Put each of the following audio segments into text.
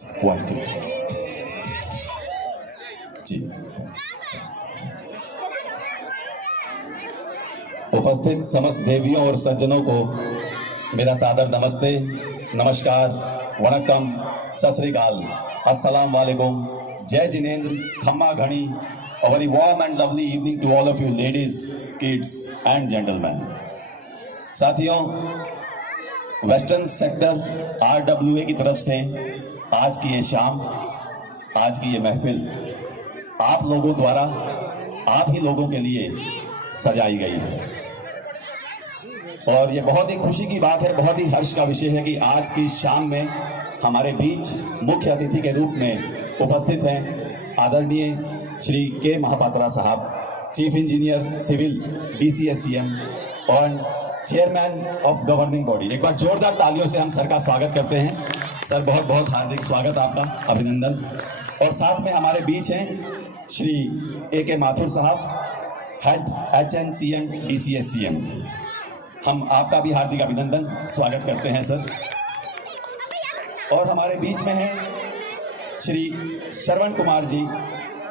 1 2 जी। उपस्थित समस्त देवियों और सज्जनों को मेरा सादर नमस्ते, नमस्कार, वणक्कम, सत श्री अकाल, अस्सलाम वालेकुम, जय जिनेंद्र, खम्मा घनी। A very warm and lovely evening to all of you ladies, kids and gentlemen. साथियों, वेस्टर्न सेक्टर RWA की तरफ से आज की ये शाम, आज की ये महफिल आप लोगों द्वारा, आप ही लोगों के लिए सजाई गई है और ये बहुत ही खुशी की बात है, बहुत ही हर्ष का विषय है कि आज की शाम में हमारे बीच मुख्य अतिथि के रूप में उपस्थित हैं आदरणीय श्री के महापात्रा साहब, चीफ इंजीनियर सिविल DCSCM और चेयरमैन ऑफ गवर्निंग बॉडी। एक बार जोरदार तालियों से हम सर का स्वागत करते हैं। सर, बहुत बहुत हार्दिक स्वागत आपका, अभिनंदन। और साथ में हमारे बीच हैं श्री AK माथुर साहब, हेड HNCM DCSCM। हम आपका भी हार्दिक अभिनंदन, स्वागत करते हैं सर। और हमारे बीच में हैं Shri Shravan Kumar ji,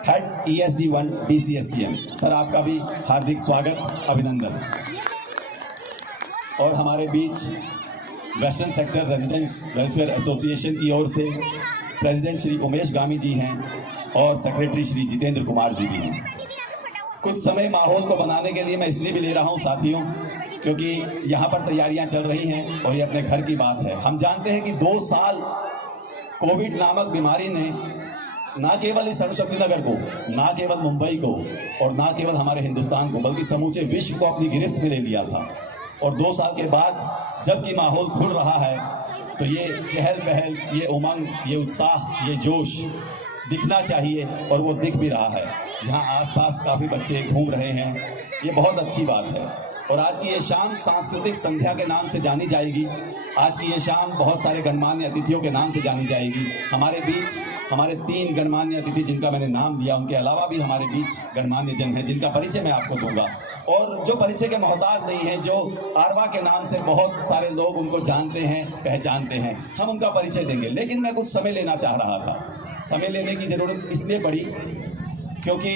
head ESD1 DCSCM। Sir, आपका भी हार्दिक स्वागत, अभिनंदन। और हमारे बीच western sector residents welfare association की ओर से प्रेसिडेंट श्री उमेश गामी जी हैं और सेक्रेटरी श्री जितेंद्र कुमार जी भी हैं। कुछ समय माहौल को बनाने के लिए मैं इसलिए भी ले रहा हूं साथियों, क्योंकि यहाँ पर तैयारियां चल रही हैं और ये अपने घर की बात है। हम जानते हैं कि 2 साल कोविड नामक बीमारी ने ना केवल इस अणुशक्ति नगर को, ना केवल मुंबई को और ना केवल हमारे हिंदुस्तान को, बल्कि समूचे विश्व को अपनी गिरफ्त में ले लिया था। और 2 साल के बाद जबकि माहौल खुल रहा है तो ये चहल पहल, ये उमंग, ये उत्साह, ये जोश दिखना चाहिए और वो दिख भी रहा है। यहाँ आसपास काफ़ी बच्चे घूम रहे हैं, ये बहुत अच्छी बात है। और आज की ये शाम सांस्कृतिक संध्या के नाम से जानी जाएगी। आज की ये शाम बहुत सारे गणमान्य अतिथियों के नाम से जानी जाएगी। हमारे बीच हमारे 3 गणमान्य अतिथि जिनका मैंने नाम दिया, उनके अलावा भी हमारे बीच गणमान्य जन हैं जिनका परिचय मैं आपको दूंगा। और जो परिचय के मोहताज नहीं हैं, जो आरवा के नाम से बहुत सारे लोग उनको जानते हैं, पहचानते हैं, हम उनका परिचय देंगे। लेकिन मैं कुछ समय लेना चाह रहा था। समय लेने की ज़रूरत इसलिए पड़ी क्योंकि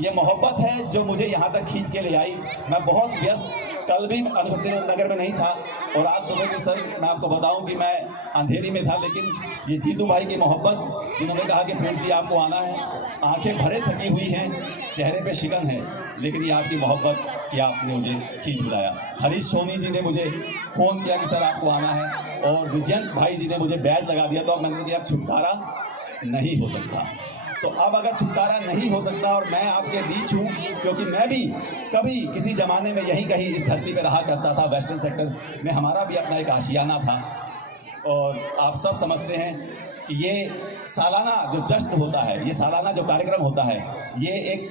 ये मोहब्बत है जो मुझे यहाँ तक खींच के ले आई। मैं बहुत व्यस्त, कल भी अणुशक्ति नगर में नहीं था और आज सुबह भी सर मैं आपको बताऊं कि मैं अंधेरी में था, लेकिन ये जीतू भाई की मोहब्बत, जिन्होंने कहा कि प्रिंस जी आपको आना है, आंखें भरे थकी हुई हैं, चेहरे पे शिकन है, लेकिन ये आपकी मोहब्बत कि आपने मुझे खींच बुलाया। हरीश सोनी जी ने मुझे फ़ोन किया कि सर आपको आना है, और विजयंत भाई जी ने मुझे बैज लगा दिया। तो अब मैंने कहा अब छुटकारा नहीं हो सकता। तो अब अगर छुटकारा नहीं हो सकता और मैं आपके बीच हूँ, क्योंकि मैं भी कभी किसी ज़माने में यहीं कहीं इस धरती पर रहा करता था। वेस्टर्न सेक्टर में हमारा भी अपना एक आशियाना था और आप सब समझते हैं कि ये सालाना जो जश्न होता है, ये सालाना जो कार्यक्रम होता है, ये एक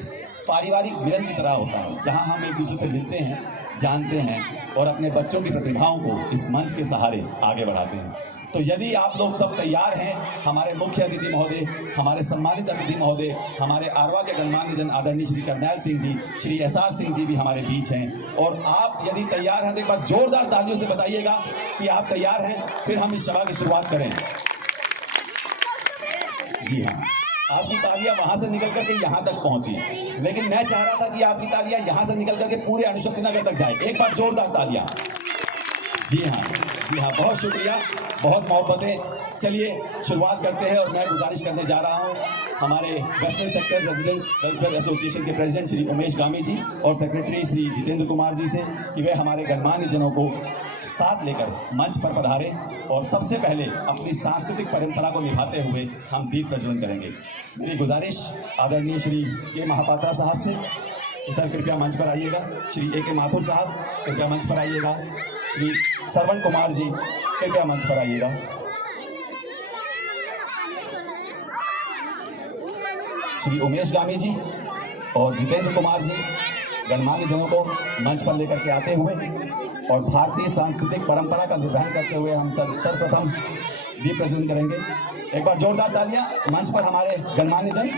पारिवारिक मिलन की तरह होता है, जहाँ हम एक दूसरे से मिलते हैं, जानते हैं और अपने बच्चों की प्रतिभाओं को इस मंच के सहारे आगे बढ़ाते हैं। तो यदि आप लोग सब तैयार हैं, हमारे मुख्य अतिथि महोदय, हमारे सम्मानित अतिथि महोदय, हमारे आरवा के गणमान्य जन आदरणीय श्री करनैल सिंह जी, श्री SR सिंह जी भी हमारे बीच हैं, और आप यदि तैयार हैं तो एक बार जोरदार तालियों से बताइएगा कि आप तैयार हैं, फिर हम इस सभा की शुरुआत करें। जी हाँ, आपकी तालियां वहां से निकल करके यहाँ तक पहुंची, लेकिन मैं चाह रहा था कि आपकी तालियां यहाँ से निकल करके पूरे अणुशक्ति नगर तक जाए। एक बार जोरदार तालियां। जी हाँ, बहुत शुक्रिया, बहुत मोहब्बतें। चलिए शुरुआत करते हैं और मैं गुजारिश करने जा रहा हूँ हमारे western sector residents welfare association के प्रेसिडेंट श्री उमेश गामी जी और सेक्रेटरी श्री जितेंद्र कुमार जी से कि वे हमारे गणमान्य जनों को साथ लेकर मंच पर पधारे और सबसे पहले अपनी सांस्कृतिक परंपरा को निभाते हुए हम दीप प्रज्वलन करेंगे। मेरी गुजारिश आदरणीय श्री के महापात्रा साहब से कि सर कृपया मंच पर आइएगा, श्री AK माथुर साहब कृपया मंच पर आइएगा, श्री श्रवण कुमार जी कृपया मंच पर आइएगा, श्री उमेश गामी जी और जितेंद्र कुमार जी गणमान्य जनों को मंच पर लेकर के आते हुए और भारतीय सांस्कृतिक परंपरा का निर्वहन करते हुए हम सर्वप्रथम दीप प्रज्वलन करेंगे। एक बार जोरदार तालियां मंच पर हमारे गणमान्य जन।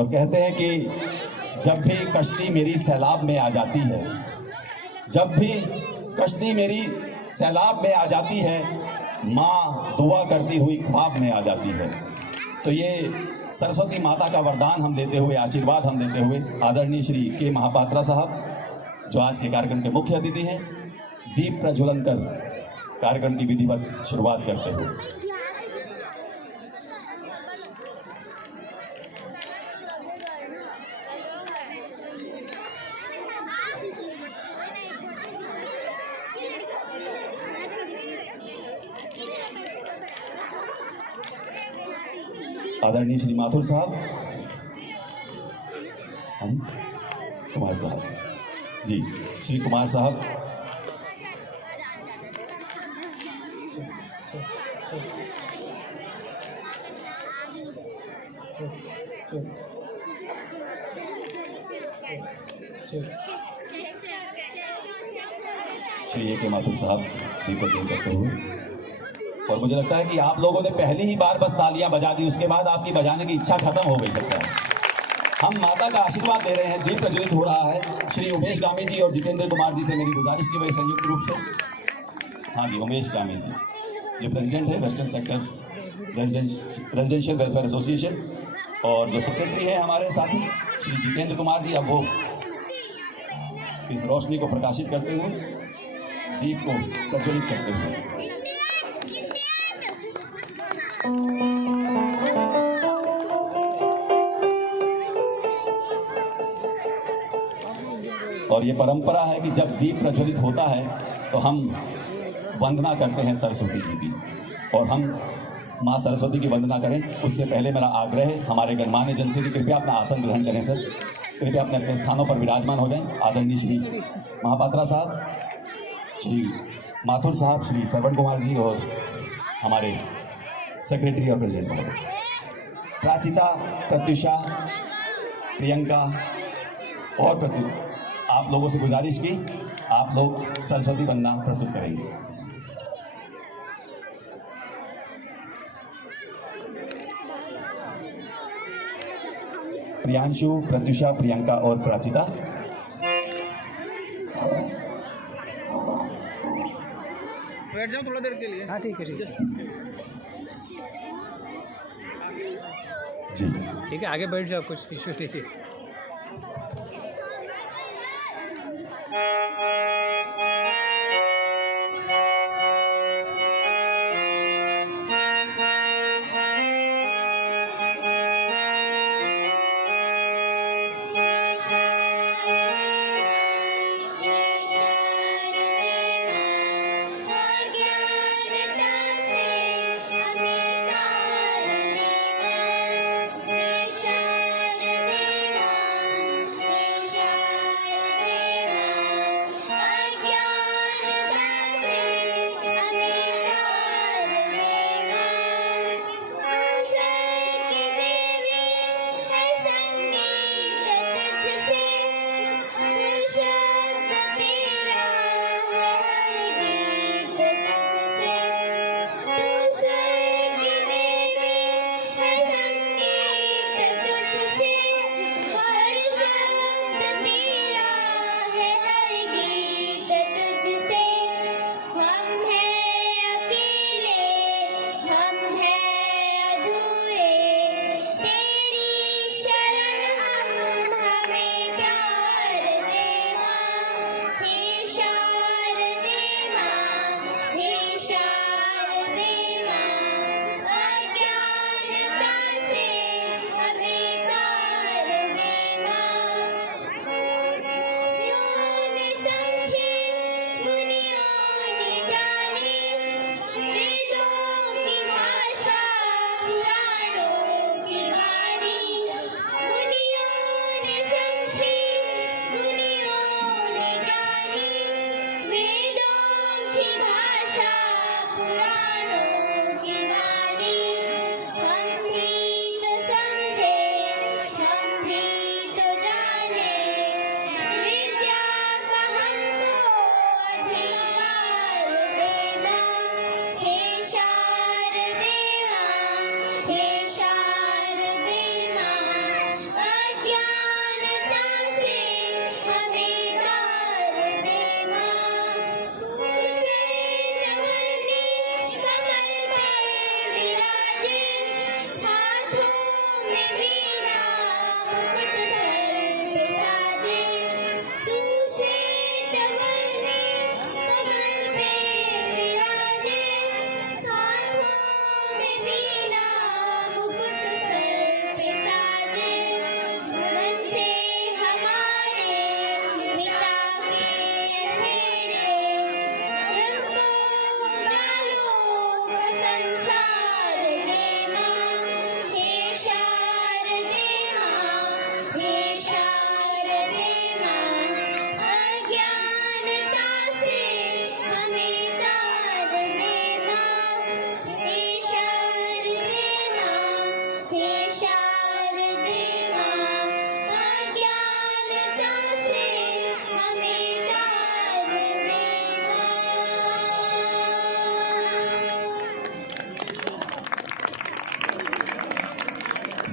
और कहते हैं कि जब भी कश्ती मेरी सैलाब में आ जाती है, जब भी कश्ती मेरी सैलाब में आ जाती है, माँ दुआ करती हुई ख्वाब में आ जाती है। तो ये सरस्वती माता का वरदान हम देते हुए, आशीर्वाद हम देते हुए, आदरणीय श्री के महापात्रा साहब जो आज के कार्यक्रम के मुख्य अतिथि हैं, दीप प्रज्वलन कर कार्यक्रम की विधिवत शुरुआत करते हुए। आदरणीय श्री माथुर साहब, कुमार साहब जी, श्री कुमार साहब, श्री ए के माथुर साहब दीप प्रज्वलन करते हुए। और मुझे लगता है कि आप लोगों ने पहली ही बार बस तालियां बजा दी, उसके बाद आपकी बजाने की इच्छा खत्म हो गई सकता है। हम माता का आशीर्वाद दे रहे हैं, दीप प्रज्वलित हो रहा है। श्री उमेश गामी जी और जितेंद्र कुमार जी से मेरी गुजारिश की गई संयुक्त रूप से। हाँ जी, उमेश गामी जी जो प्रेसिडेंट है western sector residential welfare association, और जो सेक्रेटरी है हमारे साथी श्री जितेंद्र कुमार जी, अब वो इस रोशनी को प्रकाशित करते हुए, दीप को प्रज्वलित करते हुए। और ये परंपरा है कि जब दीप प्रज्वलित होता है तो हम वंदना करते हैं सरस्वती जी की, और हम माँ सरस्वती की वंदना करें। उससे पहले मेरा आग्रह है हमारे गणमान्य जन से कि कृपया अपना आसन ग्रहण करें। सर कृपया अपने अपने स्थानों पर विराजमान हो जाएं। आदरणीय श्री महापात्रा साहब, श्री माथुर साहब, श्री श्रवण कुमार जी और हमारे सेक्रेटरी और प्रेसिडेंट महोदय, प्राचिता, प्रत्युषा, प्रियंका और प्रत्यु, आप लोगों से गुजारिश की आप लोग सरस्वती वंदना प्रस्तुत करेंगे। प्रियांशु, प्रत्युषा, प्रियंका और प्राचिता। बैठ जाओ थोड़ा देर के लिए। हाँ ठीक है, ठीक है, आगे बैठ जाओ, कुछ इश्यू नहीं है।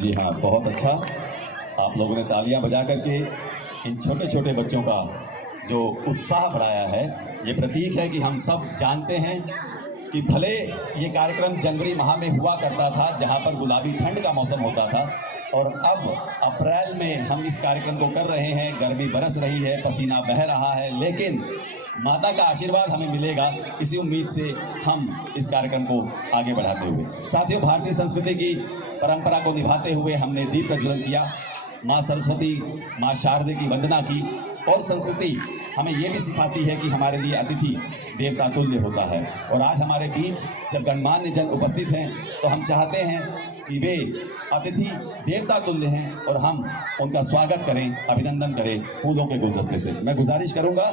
जी हाँ, बहुत अच्छा। आप लोगों ने तालियां बजा करके इन छोटे छोटे बच्चों का जो उत्साह बढ़ाया है, ये प्रतीक है कि हम सब जानते हैं कि भले ये कार्यक्रम जनवरी माह में हुआ करता था, जहाँ पर गुलाबी ठंड का मौसम होता था, और अब अप्रैल में हम इस कार्यक्रम को कर रहे हैं। गर्मी बरस रही है, पसीना बह रहा है, लेकिन माता का आशीर्वाद हमें मिलेगा, इसी उम्मीद से हम इस कार्यक्रम को आगे बढ़ाते हुए, साथियों, भारतीय संस्कृति की परंपरा को निभाते हुए हमने दीप प्रज्वलन किया, माँ सरस्वती, माँ शारदे की वंदना की। और संस्कृति हमें ये भी सिखाती है कि हमारे लिए अतिथि देवता तुल्य होता है। और आज हमारे बीच जब गणमान्य जन उपस्थित हैं, तो हम चाहते हैं कि वे अतिथि देवता तुल्य हैं और हम उनका स्वागत करें, अभिनंदन करें फूलों के गुलदस्ते से। मैं गुजारिश करूंगा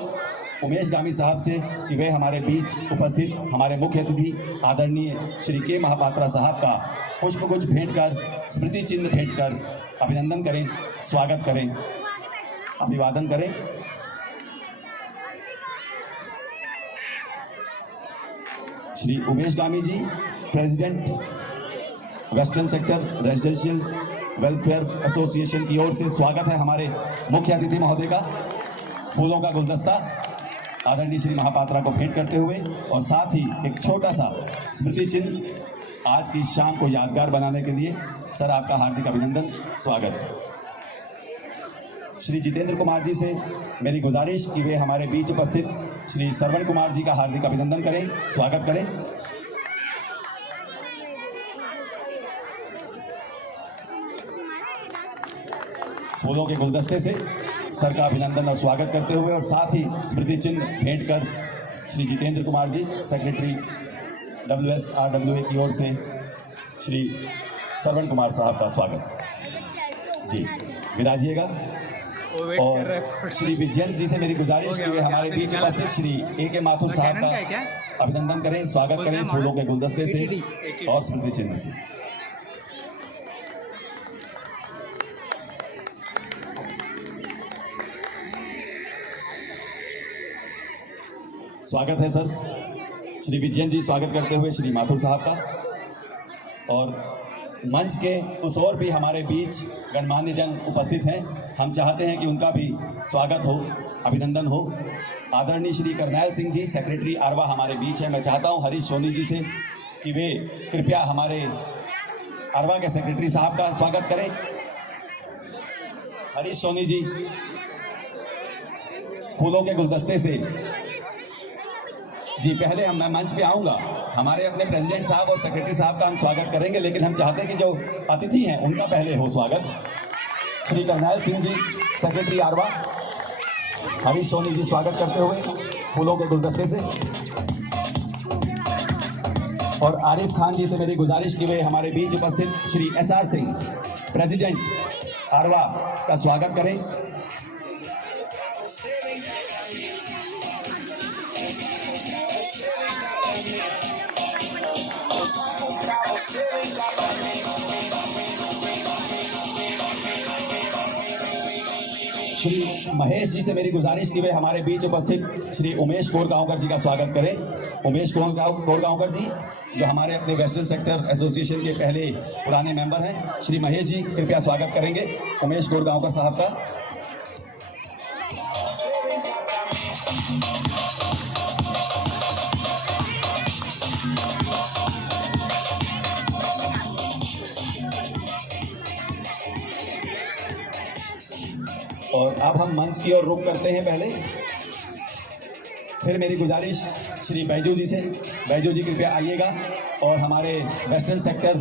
उमेश गामी साहब से कि वे हमारे बीच उपस्थित हमारे मुख्य अतिथि आदरणीय श्री के महापात्रा साहब का पुष्पगुच्छ भेंट कर, स्मृति चिन्ह भेंट कर अभिनंदन करें, स्वागत करें, अभिवादन करें। Shri Umesh Gami ji, president western sector residential welfare association की ओर से स्वागत है हमारे मुख्य अतिथि महोदय का। फूलों का गुलदस्ता आदरणीय श्री महापात्रा को भेंट करते हुए, और साथ ही एक छोटा सा स्मृति चिन्ह आज की शाम को यादगार बनाने के लिए। सर, आपका हार्दिक अभिनंदन, स्वागत। श्री जितेंद्र कुमार जी से मेरी गुजारिश कि वे हमारे बीच उपस्थित श्री श्रवण कुमार जी का हार्दिक अभिनंदन करें, स्वागत करें। फूलों के गुलदस्ते से सर का अभिनंदन और स्वागत करते हुए, और साथ ही स्मृति चिन्ह भेंट कर श्री जितेंद्र कुमार जी, सेक्रेटरी WSRWA की ओर से श्री श्रवण कुमार साहब का स्वागत। जी, विराजिएगा। और श्री विजयन जी से मेरी गुजारिश कि वे हमारे बीच उपस्थित श्री AK माथुर साहब का अभिनंदन करें, स्वागत करें फूलों के गुलदस्ते से और स्मृति चिन्ह से। स्वागत है सर। श्री विजयन जी स्वागत करते हुए श्री माथुर साहब का। और मंच के उस ओर भी हमारे बीच गणमान्य जन उपस्थित हैं, हम चाहते हैं कि उनका भी स्वागत हो, अभिनंदन हो। आदरणीय श्री करनैल सिंह जी, सेक्रेटरी आरवा हमारे बीच है। मैं चाहता हूं हरीश सोनी जी से कि वे कृपया हमारे आरवा के सेक्रेटरी साहब का स्वागत करें। हरीश सोनी जी, फूलों के गुलदस्ते से। जी, पहले मैं मंच पे आऊंगा, हमारे अपने प्रेसिडेंट साहब और सेक्रेटरी साहब का हम स्वागत करेंगे, लेकिन हम चाहते हैं कि जो अतिथि हैं उनका पहले हो स्वागत। श्री करनैल सिंह जी, सेक्रेटरी आरवा, हरीश सोनी जी स्वागत करते हुए फूलों के गुलदस्ते से। और आरिफ खान जी से मेरी गुजारिश की वे हमारे बीच उपस्थित श्री SR सिंह, प्रेसिडेंट आरवा का स्वागत करें। श्री महेश जी से मेरी गुजारिश की वे हमारे बीच उपस्थित श्री उमेश कोरगांवकर जी का स्वागत करें। उमेश कोरगांवकर जी, जो हमारे अपने वेस्टर्न सेक्टर एसोसिएशन के पहले पुराने मेंबर हैं। श्री महेश जी कृपया स्वागत करेंगे उमेश कोरगांवकर साहब का। और अब हम मंच की ओर रुख करते हैं। पहले फिर मेरी गुजारिश श्री बैजू जी से, बैजू जी कृपया आइएगा और हमारे वेस्टर्न सेक्टर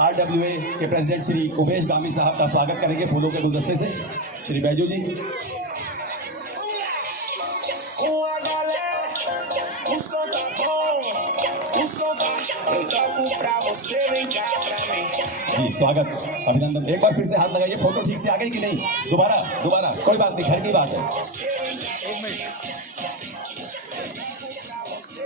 RWA के प्रेसिडेंट श्री उमेश गामी साहब का स्वागत करेंगे फूलों के गुलदस्ते से। श्री बैजू जी। जी, स्वागत, अभिनंदन। एक बार फिर से हाथ लगाइए। फोटो ठीक से आ गई कि नहीं? दोबारा कोई बात नहीं, घर की बात है।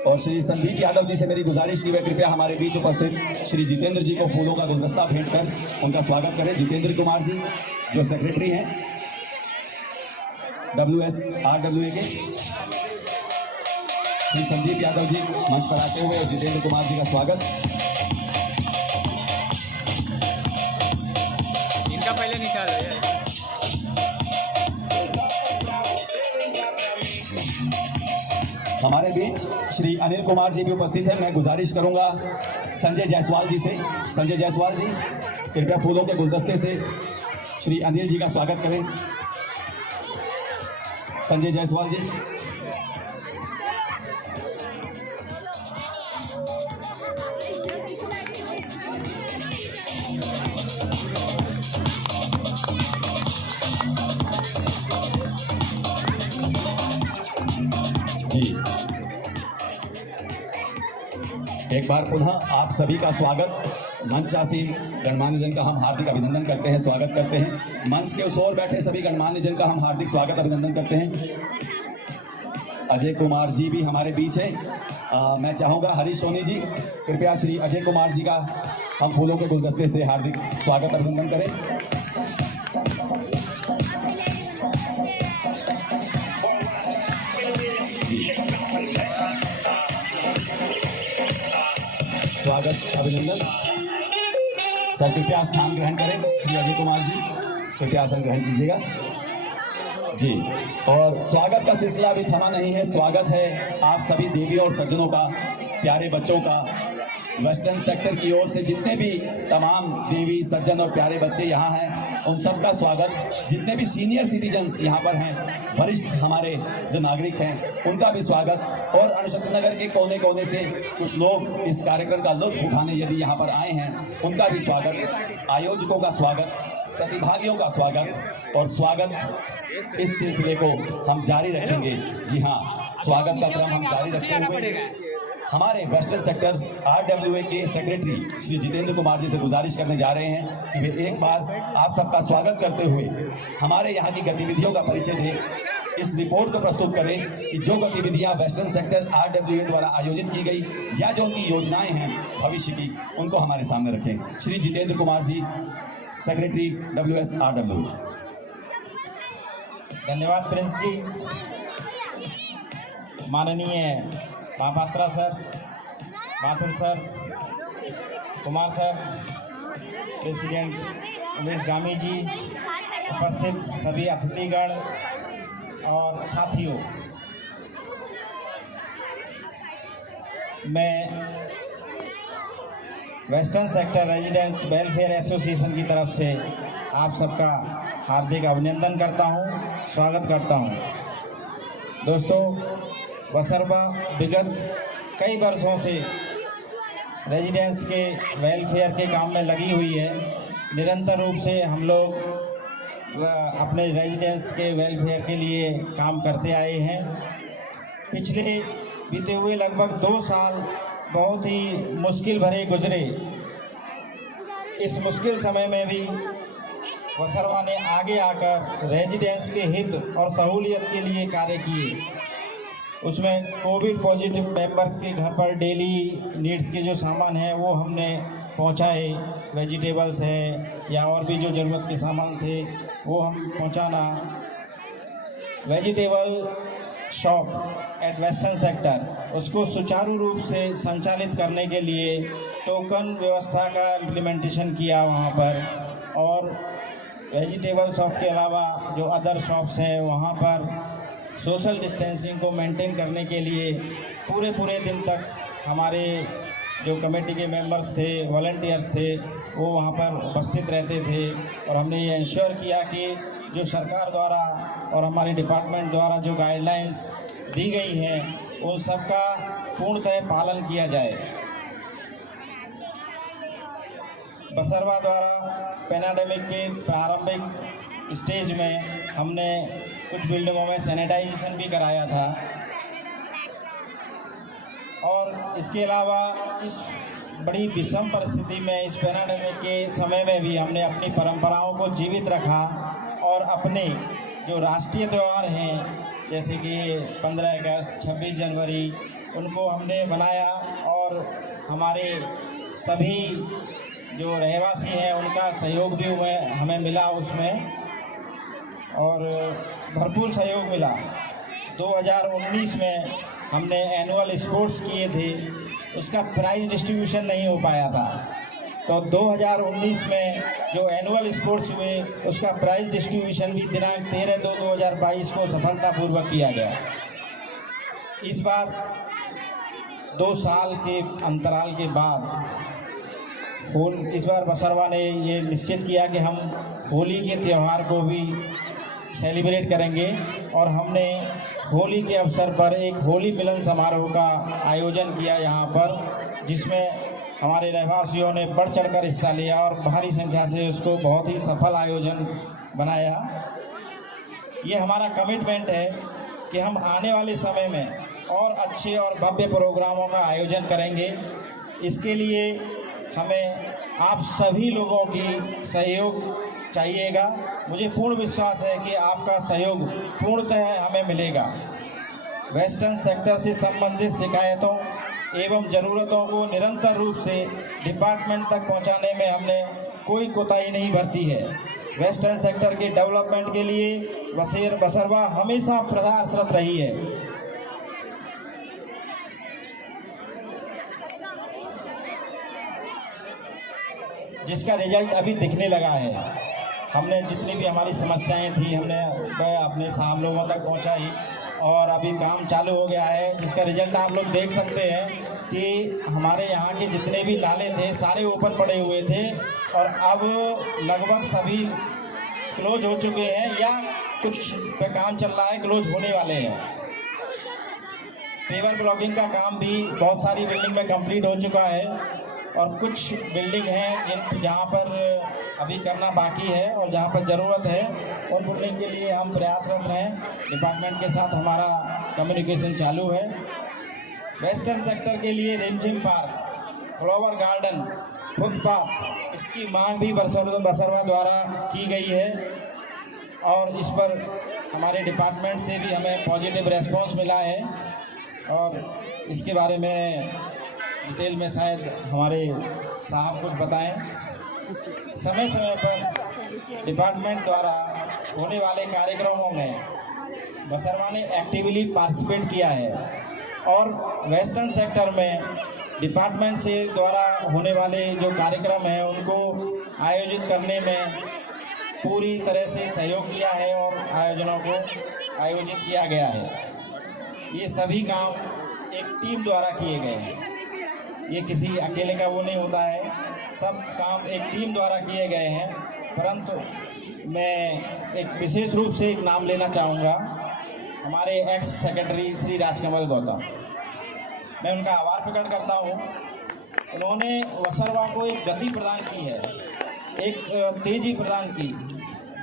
और श्री संदीप यादव जी से मेरी गुजारिश की वे कृपया हमारे बीच उपस्थित श्री जितेंद्र जी को फूलों का गुलदस्ता भेंट कर उनका स्वागत करें। जितेंद्र कुमार जी, जो सेक्रेटरी हैं WSRWA के। श्री संदीप यादव जी मंच पर आते हुए और जितेंद्र कुमार जी का स्वागत। हमारे बीच श्री अनिल कुमार जी भी उपस्थित हैं। मैं गुजारिश करूंगा संजय जायसवाल जी से, संजय जायसवाल जी कृपया फूलों के गुलदस्ते से श्री अनिल जी का स्वागत करें। संजय जायसवाल जी। जी एक बार पुनः आप सभी का स्वागत। मंच आसीन गणमान्य जन का हम हार्दिक अभिनंदन करते हैं, स्वागत करते हैं। मंच के उस ओर बैठे सभी गणमान्य जन का हम हार्दिक स्वागत अभिनंदन करते हैं। अजय कुमार जी भी हमारे बीच है। मैं चाहूँगा हरीश सोनी जी कृपया श्री अजय कुमार जी का हम फूलों के गुलदस्ते से हार्दिक स्वागत अभिनंदन करें। स्वागत अभिनंदन। सर कृपया स्थान ग्रहण करें। श्री अजय कुमार जी कृपया आसन ग्रहण कीजिएगा जी। और स्वागत का सिलसिला भी थमा नहीं है। स्वागत है आप सभी देवी और सज्जनों का, प्यारे बच्चों का। वेस्टर्न सेक्टर की ओर से जितने भी तमाम देवी सज्जन और प्यारे बच्चे यहाँ हैं उन सबका स्वागत। जितने भी सीनियर सिटीजन्स यहाँ पर हैं, वरिष्ठ हमारे जो नागरिक हैं उनका भी स्वागत। और अणुशक्ति नगर के कोने कोने से कुछ लोग इस कार्यक्रम का लुत्फ उठाने यदि यहाँ पर आए हैं उनका भी स्वागत। आयोजकों का स्वागत, प्रतिभागियों का स्वागत। और स्वागत इस सिलसिले को हम जारी रखेंगे। जी हाँ, स्वागत का क्रम हम जारी रखते हुए हमारे वेस्टर्न सेक्टर RWA के सेक्रेटरी श्री जितेंद्र कुमार जी से गुजारिश करने जा रहे हैं कि वे एक बार आप सबका स्वागत करते हुए हमारे यहाँ की गतिविधियों का परिचय दें। इस रिपोर्ट को प्रस्तुत करें कि जो गतिविधियाँ वेस्टर्न सेक्टर RWA द्वारा आयोजित की गई या जो उनकी योजनाएं हैं भविष्य की, उनको हमारे सामने रखें। Shri Jitendra Kumar ji, secretary WSRWA। धन्यवाद प्रिंस जी। माननीय Mahapatra sir, Mathur sir, Kumar sir, president Umesh Gami ji, उपस्थित सभी अतिथिगण और साथियों, मैं western sector residence welfare association की तरफ से आप सबका हार्दिक अभिनंदन करता हूं, स्वागत करता हूं। दोस्तों, बसरवा विगत कई वर्षों से रेजिडेंस के वेलफेयर के काम में लगी हुई है। निरंतर रूप से हम लोग अपने रेजिडेंस के वेलफेयर के लिए काम करते आए हैं। पिछले बीते हुए लगभग 2 साल बहुत ही मुश्किल भरे गुजरे। इस मुश्किल समय में भी बसरवा ने आगे आकर रेजिडेंस के हित और सहूलियत के लिए कार्य किए। उसमें कोविड पॉजिटिव मेंबर के घर पर डेली नीड्स के जो सामान हैं वो हमने पहुंचाए। वेजिटेबल्स है या और भी जो ज़रूरत के सामान थे वो हम पहुंचाना। Vegetable shop at western sector, उसको सुचारू रूप से संचालित करने के लिए टोकन व्यवस्था का इम्प्लीमेंटेशन किया वहाँ पर। और वेजिटेबल शॉप के अलावा जो अदर शॉप्स हैं वहाँ पर सोशल डिस्टेंसिंग को मेंटेन करने के लिए पूरे दिन तक हमारे जो कमेटी के मेंबर्स थे, वॉलंटियर्स थे, वो वहाँ पर उपस्थित रहते थे। और हमने ये इंश्योर किया कि जो सरकार द्वारा और हमारे डिपार्टमेंट द्वारा जो गाइडलाइंस दी गई हैं उन सब का पूर्णतः पालन किया जाए। बसरवा द्वारा पैंडेमिक के प्रारंभिक स्टेज में हमने कुछ बिल्डिंगों में सैनिटाइजेशन भी कराया था। और इसके अलावा इस बड़ी विषम परिस्थिति में, इस पैंडेमिक के समय में भी हमने अपनी परंपराओं को जीवित रखा और अपने जो राष्ट्रीय त्यौहार हैं जैसे कि 15 अगस्त, 26 जनवरी, उनको हमने बनाया। और हमारे सभी जो रहवासी हैं उनका सहयोग भी हमें मिला उसमें, और भरपूर सहयोग मिला। 2019 में हमने एनुअल स्पोर्ट्स किए थे, उसका प्राइज़ डिस्ट्रीब्यूशन नहीं हो पाया था। तो 2019 में जो एनुअल स्पोर्ट्स हुए उसका प्राइज़ डिस्ट्रीब्यूशन भी दिनांक 13/2/2022 को सफलतापूर्वक किया गया। इस बार 2 साल के अंतराल के बाद इस बार बसरवा ने ये निश्चित किया कि हम होली के त्यौहार को भी सेलिब्रेट करेंगे और हमने होली के अवसर पर एक होली मिलन समारोह का आयोजन किया यहाँ पर, जिसमें हमारे रहवासियों ने बढ़ चढ़कर हिस्सा लिया और भारी संख्या से उसको बहुत ही सफल आयोजन बनाया। ये हमारा कमिटमेंट है कि हम आने वाले समय में और अच्छे और भव्य प्रोग्रामों का आयोजन करेंगे। इसके लिए हमें आप सभी लोगों की सहयोग चाहिएगा। मुझे पूर्ण विश्वास है कि आपका सहयोग पूर्णतः हमें मिलेगा। वेस्टर्न सेक्टर से संबंधित शिकायतों एवं ज़रूरतों को निरंतर रूप से डिपार्टमेंट तक पहुंचाने में हमने कोई कोताही नहीं बरती है। वेस्टर्न सेक्टर के डेवलपमेंट के लिए बसरवा हमेशा प्रयासरत रही है। जिसका रिजल्ट अभी दिखने लगा है। हमने जितनी भी हमारी समस्याएं थी हमने अपने साहब लोगों तक पहुंचाई और अभी काम चालू हो गया है, जिसका रिजल्ट आप लोग देख सकते हैं कि हमारे यहाँ के जितने भी नाले थे सारे ओपन पड़े हुए थे और अब लगभग सभी क्लोज हो चुके हैं या कुछ पे काम चल रहा है, क्लोज होने वाले हैं। पेवर ब्लॉकिंग का काम भी बहुत सारी बिल्डिंग में कंप्लीट हो चुका है और कुछ बिल्डिंग हैं जहाँ पर अभी करना बाकी है और जहाँ पर ज़रूरत है उन बिल्डिंग के लिए हम प्रयासरत हैं। डिपार्टमेंट के साथ हमारा कम्युनिकेशन चालू है। वेस्टर्न सेक्टर के लिए रिमझिम पार्क, फ्लावर गार्डन, फुटपाथ, इसकी मांग भी बसरवा द्वारा की गई है और इस पर हमारे डिपार्टमेंट से भी हमें पॉजिटिव रेस्पॉन्स मिला है और इसके बारे में डिटेल में शायद हमारे साहब कुछ बताएं। समय समय पर डिपार्टमेंट द्वारा होने वाले कार्यक्रमों में बसरवा ने एक्टिवली पार्टिसिपेट किया है और वेस्टर्न सेक्टर में डिपार्टमेंट से द्वारा होने वाले जो कार्यक्रम हैं उनको आयोजित करने में पूरी तरह से सहयोग किया है और आयोजनों को आयोजित किया गया है। ये सभी काम एक टीम द्वारा किए गए हैं। ये किसी अकेले का वो नहीं होता है, सब काम एक टीम द्वारा किए गए हैं। परंतु मैं एक विशेष रूप से एक नाम लेना चाहूँगा, हमारे एक्स सेक्रेटरी श्री राजकमल गौतम। मैं उनका आभार प्रकट करता हूँ। उन्होंने बसरवा को एक गति प्रदान की है, एक तेज़ी प्रदान की,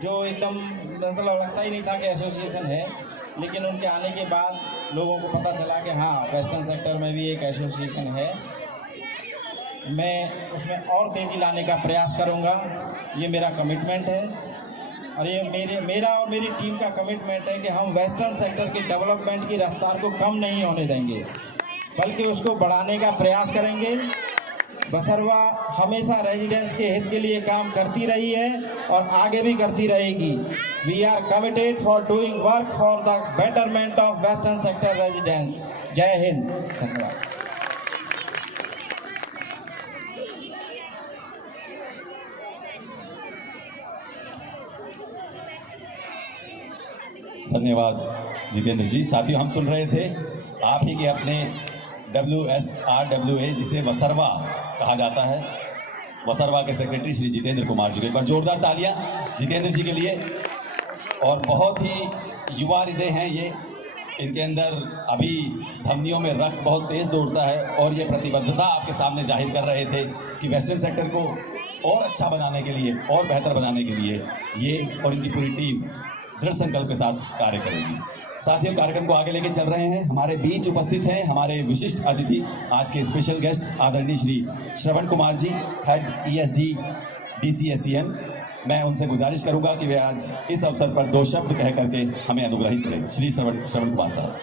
जो एकदम मतलब लगता ही नहीं था कि एसोसिएशन है, लेकिन उनके आने के बाद लोगों को पता चला कि हाँ वेस्टर्न सेक्टर में भी एक एसोसिएशन है। मैं उसमें और तेज़ी लाने का प्रयास करूंगा, ये मेरा कमिटमेंट है और ये मेरा और मेरी टीम का कमिटमेंट है कि हम वेस्टर्न सेक्टर के डेवलपमेंट की रफ्तार को कम नहीं होने देंगे, बल्कि उसको बढ़ाने का प्रयास करेंगे। बसरवा हमेशा रेजिडेंट्स के हित के लिए काम करती रही है और आगे भी करती रहेगी। We are committed for doing work for the betterment of western sector residents. जय हिंद। धन्यवाद। धन्यवाद जितेंद्र जी। साथियों, हम सुन रहे थे आप ही के अपने WSRWA जिसे वसरवा कहा जाता है, वसरवा के सेक्रेटरी श्री जितेंद्र कुमार जी को एक बार जोरदार तालियां जितेंद्र जी के लिए। और बहुत ही युवा हृदय हैं ये, इनके अंदर अभी धमनियों में रक्त बहुत तेज़ दौड़ता है और ये प्रतिबद्धता आपके सामने जाहिर कर रहे थे कि वेस्टर्न सेक्टर को और अच्छा बनाने के लिए और बेहतर बनाने के लिए ये और इनकी पूरी टीम दृढ़ संकल्प के साथ कार्य करेगी। साथियों, कार्यक्रम को आगे लेके चल रहे हैं। हमारे बीच उपस्थित हैं हमारे विशिष्ट अतिथि, आज के स्पेशल गेस्ट आदरणीय Shri Shravan Kumar ji, head ESD DCSEN। मैं उनसे गुजारिश करूंगा कि वे आज इस अवसर पर 2 शब्द कह करके हमें अनुग्रहित करें। श्री श्रवण कुमार साहब।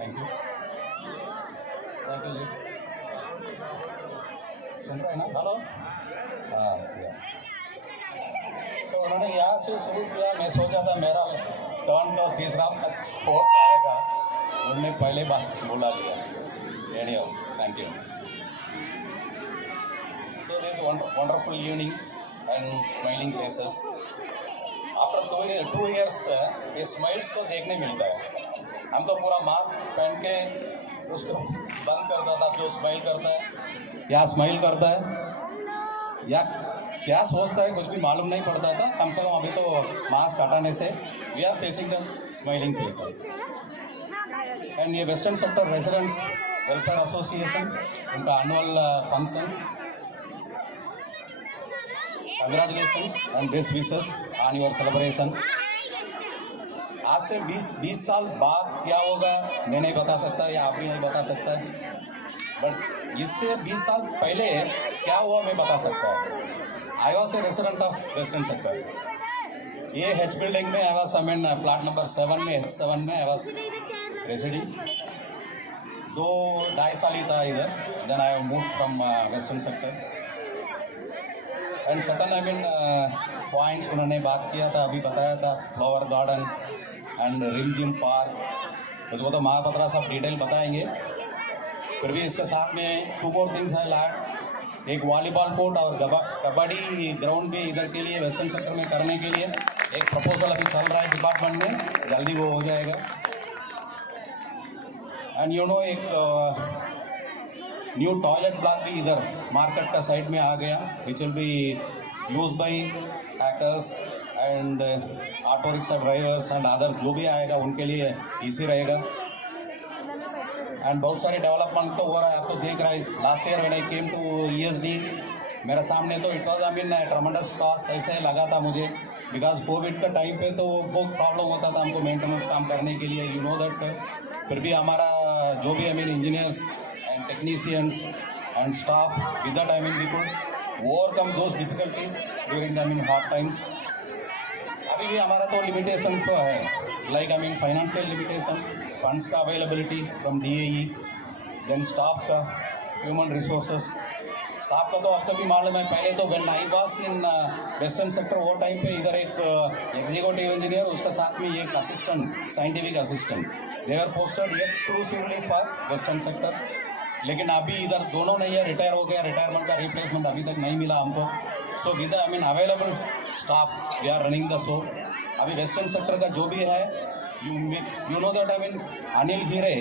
Thank you. सुन रहे हैं ना? हेलो। तो उन्होंने यहाँ से शुरू किया, मैं सोचा था मेरा टर्न तो तीसरा फोर्थ आएगा, उन्होंने पहले बात बोला दिया। Anyway, thank you. So this wonderful evening and smiling faces. After last 2 years ये स्माइल्स तो देखने मिलता है। हम तो पूरा मास्क पहन के उसको बंद करता था, जो स्माइल करता है या स्माइल करता है या क्या सोचता है कुछ भी मालूम नहीं पड़ता था। कम से कम अभी तो मास्क हटाने से we are facing the smiling faces. And ये western sector residents welfare association उनका annual function, congratulations and best wishes on your celebration. आज से 20 साल बाद क्या होगा मैं नहीं बता सकता या आप भी नहीं बता सकता, बट इससे 20 साल पहले क्या हुआ मैं बता सकता हूँ। I was a resident of western sector. ये H बिल्डिंग में आई वॉज फ्लैट नंबर 7 में H7 में आई वॉज रेसिडिंग। 2-2.5 साल ही था इधर। Then I move from western sector and certain points उन्होंने बात किया था, अभी बताया था, flower garden and Rimjhim park, उसको तो महापत्रा सब डिटेल बताएंगे। फिर भी इसके साथ में 2 more थिंग्स है लाट, एक वॉलीबॉल कोर्ट और कबड्डी ग्राउंड भी इधर के लिए वेस्टर्न सेक्टर में करने के लिए एक प्रपोजल अभी चल रहा है डिपार्टमेंट में, जल्दी वो हो जाएगा। एंड यू नो एक न्यू टॉयलेट ब्लॉक भी इधर मार्केट का साइड में आ गया, which will be use by hackers and auto rickshaw drivers and others, जो भी आएगा उनके लिए ईजी रहेगा। एंड बहुत सारे डेवलपमेंट तो हो रहा है, आप तो देख रहा है। Last year when I came to ESD मेरे सामने तो इट वॉज ट्रमेंडस कॉस्ट ऐसे लगा था मुझे, बिकॉज कोविड का टाइम पे तो बहुत प्रॉब्लम होता था हमको मेंटेनेंस काम करने के लिए, यू नो दैट। फिर भी हमारा जो भी engineers and technicians and staff with that we could overcome those difficulties during the hard times. अभी भी हमारा तो लिमिटेशन तो है, लाइक फाइनेंशियल लिमिटेशंस, फंड्स का availability from DAE, then staff का, ह्यूमन रिसोर्सेस। स्टाफ का तो आपको भी मालूम है, पहले तो when I was in western sector वो टाइम पे इधर एक एग्जीक्यूटिव इंजीनियर, उसके साथ में एक assistant, scientific assistant, they are posted exclusively for western sector. लेकिन अभी इधर दोनों नहीं है, रिटायर हो गया, रिटायरमेंट का रिप्लेसमेंट अभी तक नहीं मिला हमको। So with available staff we are running the show. अभी वेस्टर्न सेक्टर का जो भी है, यू नो दैट अनिल हीरे,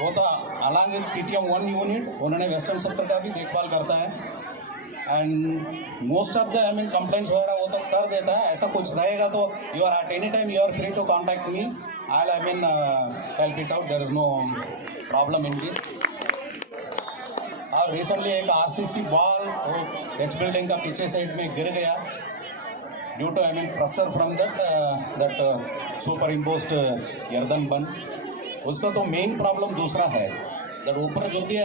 वो तो अलॉन्ग विद PTM 1 यूनिट उन्होंने वेस्टर्न सेक्टर का भी देखभाल करता है। And most of the complaints वगैरह वो तो कर देता है। ऐसा कुछ रहेगा तो you are at any time you are free to contact me, I help it out, there is no problem in this. और रिसेंटली एक RCC वॉल H बिल्डिंग का पीछे साइड में गिर गया due to pressure from that superimposed earthen bund. उसका तो main problem दूसरा है, दैट ऊपर जो भी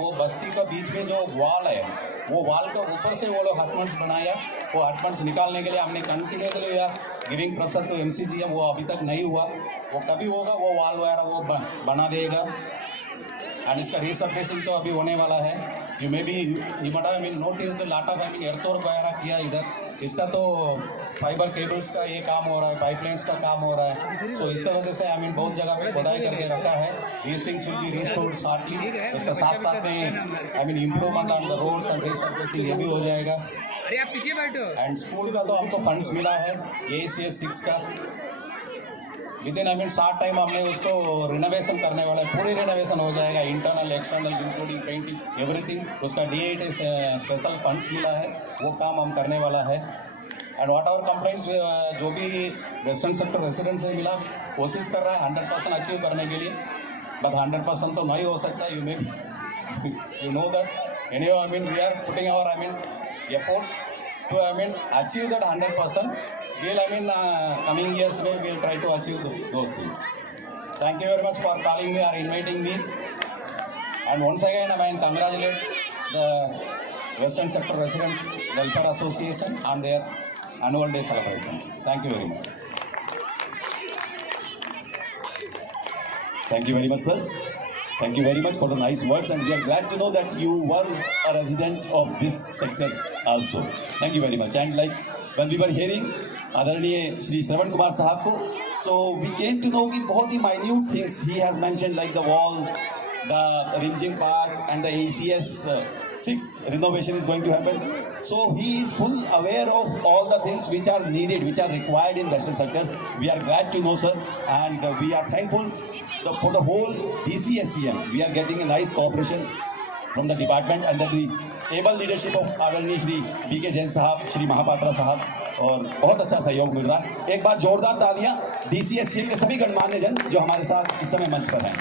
वो बस्ती का बीच में जो वॉल है, वो वॉल का ऊपर से वो लोग हटमेंट्स बनाया, वो हटमेंट्स निकालने के लिए हमने कंटिन्यूसली यार गिविंग प्रेशर टू MCGM, वो अभी तक नहीं हुआ। वो कभी होगा, वो वॉल वगैरह वो बना देगा। एंड इसका रिसर्फेसिंग तो अभी होने वाला है। यू मे बी यू मट नोटिस लॉट ऑफ एर्थवर्क वगैरह किया इधर। इसका तो फाइबर केबल्स का ये काम हो रहा है, पाइपलाइंस का काम हो रहा है। सो इसका वजह से बहुत जगह पे खुदाई करके रखा है। These things will be restored shortly. इसका साथ साथ में improvement on the roads and resurfacing ये भी हो जाएगा। अरे आप पीछे बैठो। एंड स्कूल का तो हमको फंड्स मिला है ACS 6 का। विद इन शॉर्ट टाइम हमने उसको रिनोवेशन करने वाला है, पूरी रिनोवेशन हो जाएगा, internal external including painting everything. उसका DAT स्पेशल फंड्स मिला है, वो काम हम करने वाला है। एंड व्हाट आवर कंप्लेंट्स जो भी वेस्टर्न सेक्टर रेसिडेंट से मिला, कोशिश कर रहा है 100% अचीव करने के लिए, बट 100% तो नहीं हो सकता। You may you know that anyway we are putting our efforts to achieve that 100%. We'll coming years we'll try to achieve those things. Thank you very much for calling me or inviting me. And once again congratulate the Western Sector Residents Welfare Association on their annual day celebrations. Thank you very much. Thank you very much, sir. Thank you very much for the nice words, and we are glad to know that you were a resident of this sector also. Thank you very much. And like when we were hearing आदरणीय श्री श्रवण कुमार साहब को, so we came to know कि बहुत ही minute things he has mentioned, like the wall, the Rimjing Park and the ACS 6 renovation is going to happen. So he is full aware of all the things which are needed, which are required in Western sectors. We are glad to know, sir, and we are thankful for the whole DCSCM. We are getting a nice cooperation from the department under the able leadership of आदरणीय Shri BK Jain साहब, श्री महापात्रा साहब, और बहुत अच्छा सहयोग मिल रहा है। एक बार जोरदार तालियां DCSCM के सभी गणमान्य जन जो हमारे साथ इस समय मंच पर हैं।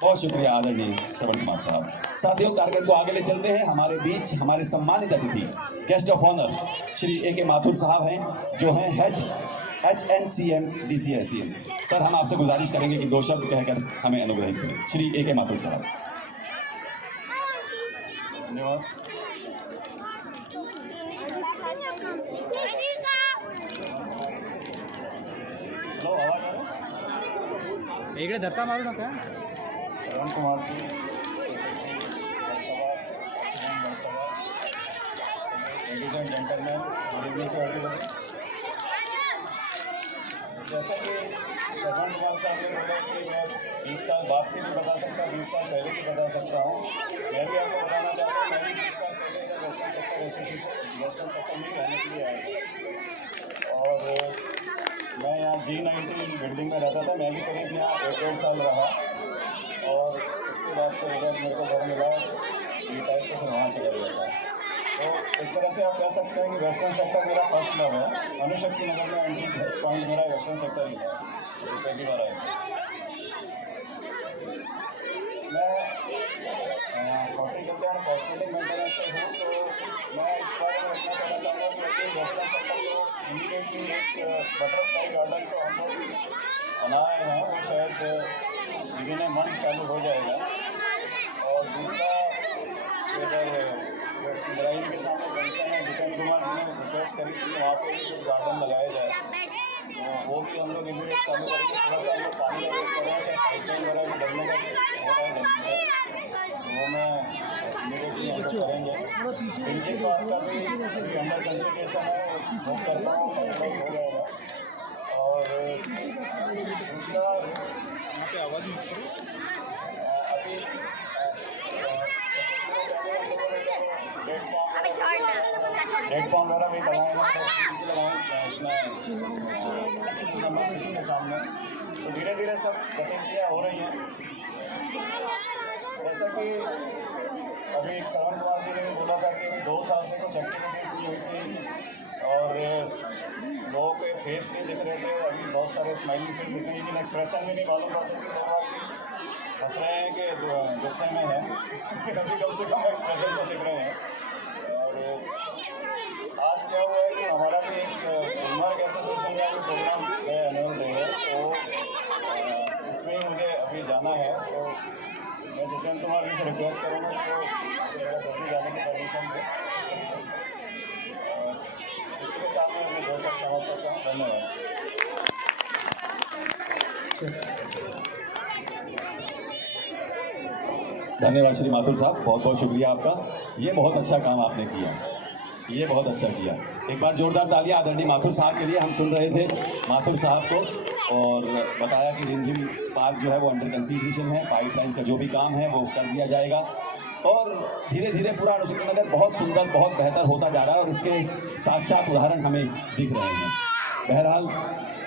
बहुत शुक्रिया आदरणीय श्रवण कुमार साहब। साथियों, कार्यक्रम को आगे ले चलते हैं। हमारे बीच हमारे सम्मानित अतिथि guest of honour Shri AK Mathur साहब हैं, जो हैं हेड HNCM DCSCM। सर, हम आपसे गुजारिश करेंगे कि 2 शब्द कहकर हमें अनुग्रहित करें। श्री AK माथुर साहब। धन्यवाद। लो, आवाज आ रहा है? इकडे धक्का मारू नका। Shravan Kumar ji, ladies and gentleman, good evening to everybody. जैसा कि श्रवण कुमार साहब ने बोला कि मैं 20 साल बाद के लिए बता सकता, 20 साल पहले की बता सकता हूँ। मैं भी आपको बताना चाहता हूँ, मैं भी 20 साल पहले इधर western sector association western sector में रहने के लिए आया, और मैं यहाँ G90 बिल्डिंग में रहता था। मैं भी करीब यहाँ 1-1.5 साल रहा, और उसके बाद फिर उधर मेरे को घर मिला, ये टाइप से फिर वहाँ चला गया था। तो एक तरह से आप कह सकते हैं कि वेस्टर्न सेक्टर मेरा फर्स्ट लव है। अनुशक्ति नगर में एंट्री पॉइंट मेरा वेस्टर्न सेक्टर ही था, तो पहली बार आया। मैं हॉर्टिकल्चर एंड कॉस्मेटिक मेंटेनेंस से हूँ, तो मैं इस बारे में इतना कहना चाहूँगा कि वेस्टर्न सेक्टर को इमीडिएटली एक बटरफ्लाई गार्डन को हम लोग बना रहे हैं, वो शायद विदिन ए मंथ चालू हो जाएगा। और दूसरा, इधर इंद्रायणी के सामने जंक्शन है, जितेंद्र कुमार जी ने रिक्वेस्ट करी थी कि वहाँ पर भी कुछ गार्डन लगाया जाए, तो वो भी हम लोग इमीडिएट चालू करेंगे। थोड़ा सा हम लोग पानी का वेट कर रहे हैं, पाइपलाइन वगैरह भी डलने का हो रहा है जल्दी से, वो मैं इमीडिएटली हम लोग करेंगे। बिल्डिंग पार्क का भी अंडर कंसिडरेशन है, वो कर रहा हूँ, हो जाएगा। और दूसरा, अभी प्लेटफॉर्म वगैरह भी लगाए नंबर 6 के सामने, तो धीरे धीरे सब गतिविधियाँ हो रही हैं। जैसा कि अभी श्रवण कुमार जी ने भी बोला था कि 2 साल से कुछ एक्टिविटीज़ नहीं हुई थी, और लोगों के फेस नहीं दिख रहे थे। अभी बहुत सारे स्माइलिंग फेस दिख रहे हैं, लेकिन एक्सप्रेशन भी नहीं मालूम पड़ते कि लोग हंस रहे हैं कि गुस्से में हैं। अभी कम से कम एक्सप्रेशन तो दिख रहे हैं। और आज क्या हुआ है कि हमारा भी एक गुलमर्ग एसोसिएशन का भी प्रोग्राम है, एनुअल डे है, तो इसमें ही मुझे अभी जाना है। तो मैं जितेंद्र कुमार जी से रिक्वेस्ट करूँगा कि जल्दी जाने की परमिशन दें। इसके साथ में अपने 2 शब्द समझ सकता हूँ। धन्यवाद। धन्यवाद श्री माथुर साहब, बहुत बहुत शुक्रिया आपका। ये बहुत अच्छा काम आपने किया, ये बहुत अच्छा किया। एक बार जोरदार तालियां आदरणीय माथुर साहब के लिए। हम सुन रहे थे माथुर साहब को, और बताया कि रिमझिम पार्क जो है वो अंडर कंसिडरेशन है, पाइपलाइंस का जो भी काम है वो कर दिया जाएगा, और धीरे धीरे पूरा अनुशक्ति नगर बहुत सुंदर, बहुत बेहतर होता जा रहा है, और इसके साक्षात उदाहरण हमें दिख रहे हैं। बहरहाल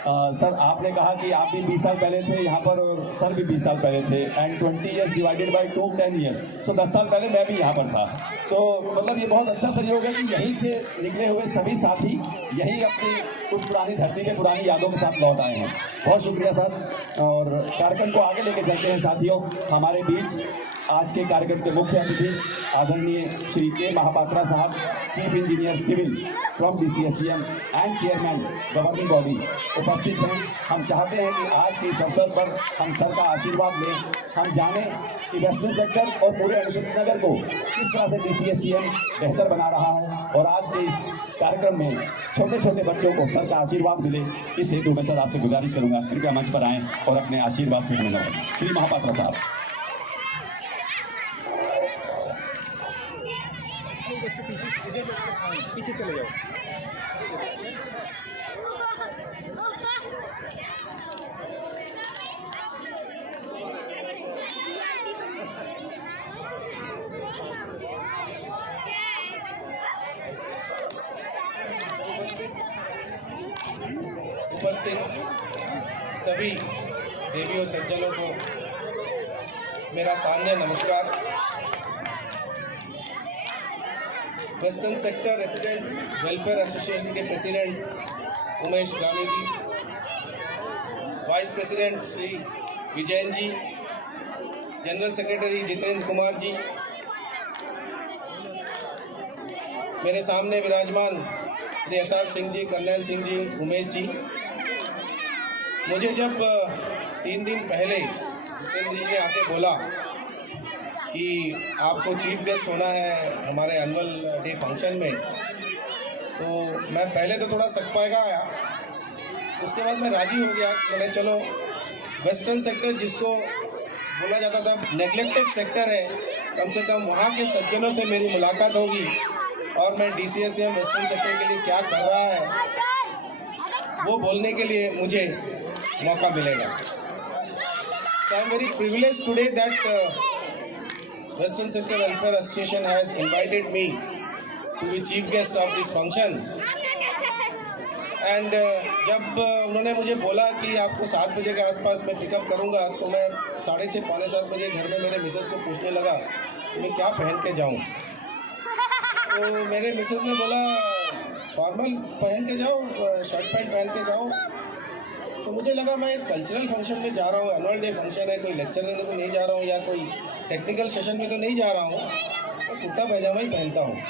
सर, आपने कहा कि आप भी 20 साल पहले थे यहाँ पर, और सर भी 20 साल पहले थे, and 20 years divided by 2 10 years, so 10 साल पहले मैं भी यहाँ पर था। तो मतलब ये बहुत अच्छा सहयोग है कि यहीं से निकले हुए सभी साथी यहीं अपनी उस पुरानी धरती पे पुरानी यादों के साथ लौट आए हैं। बहुत शुक्रिया सर, और कार्यक्रम को आगे लेके चलते हैं साथियों। हमारे बीच आज के कार्यक्रम के मुख्य अतिथि आदरणीय श्री के महापात्रा साहब, chief engineer civil from DCSCM and chairman governing body उपस्थित हैं। हम चाहते हैं कि आज के इस अवसर पर हम सर का आशीर्वाद लें, हम जानें कि वेस्टर्न सेक्टर और पूरे अनुशक्ति नगर को किस तरह से DCSCM बेहतर बना रहा है, और आज के इस कार्यक्रम में छोटे छोटे बच्चों को सर का आशीर्वाद मिले, इस हेतु मैं सर आपसे गुजारिश करूँगा कृपया मंच पर आएँ और अपने आशीर्वाद से हमें नवाजें। श्री महापात्रा साहब। पीछे चले जाओ। उपस्थित सभी देवियों सज्जनों को मेरा सान्य नमस्कार। Western sector resident welfare association के प्रेसिडेंट उमेश गामी जी, वाइस प्रेसिडेंट श्री विजयन जी, जनरल सेक्रेटरी जितेंद्र कुमार जी, मेरे सामने विराजमान श्री SR सिंह जी, कर्नैल सिंह जी, उमेश जी। मुझे जब 3 दिन पहले जितेंद्र जी ने आके बोला कि आपको चीफ गेस्ट होना है हमारे एनुअल डे फंक्शन में, तो मैं पहले तो थोड़ा सकपाएगा आया, उसके बाद मैं राजी हो गया। मैंने चलो वेस्टर्न सेक्टर जिसको बोला जाता था नेग्लेक्टेड सेक्टर है, कम से कम वहाँ के सज्जनों से मेरी मुलाकात होगी और मैं DCSM वेस्टर्न सेक्टर के लिए क्या कर रहा है वो बोलने के लिए मुझे मौका मिलेगा। So I am very privileged today that Western Sector Welfare Association has invited me to be chief guest of this function. And जब उन्होंने मुझे बोला कि आपको 7 बजे के आसपास मैं पिकअप करूंगा, तो मैं 6:30 पौने 7 बजे घर में मेरे मिसेस को पूछने लगा कि मैं क्या पहन के जाऊं। तो मेरे मिसेस ने बोला फॉर्मल पहन के जाओ, शर्ट पैंट पहन के जाओ। तो मुझे लगा मैं एक कल्चरल फंक्शन में जा रहा हूँ, एनुअल डे फंक्शन है, कोई लेक्चर देने तो नहीं जा रहा हूँ या कोई टेक्निकल सेशन में तो नहीं जा रहा हूँ, तो कुर्ता पैजामा ही पहनता हूँ।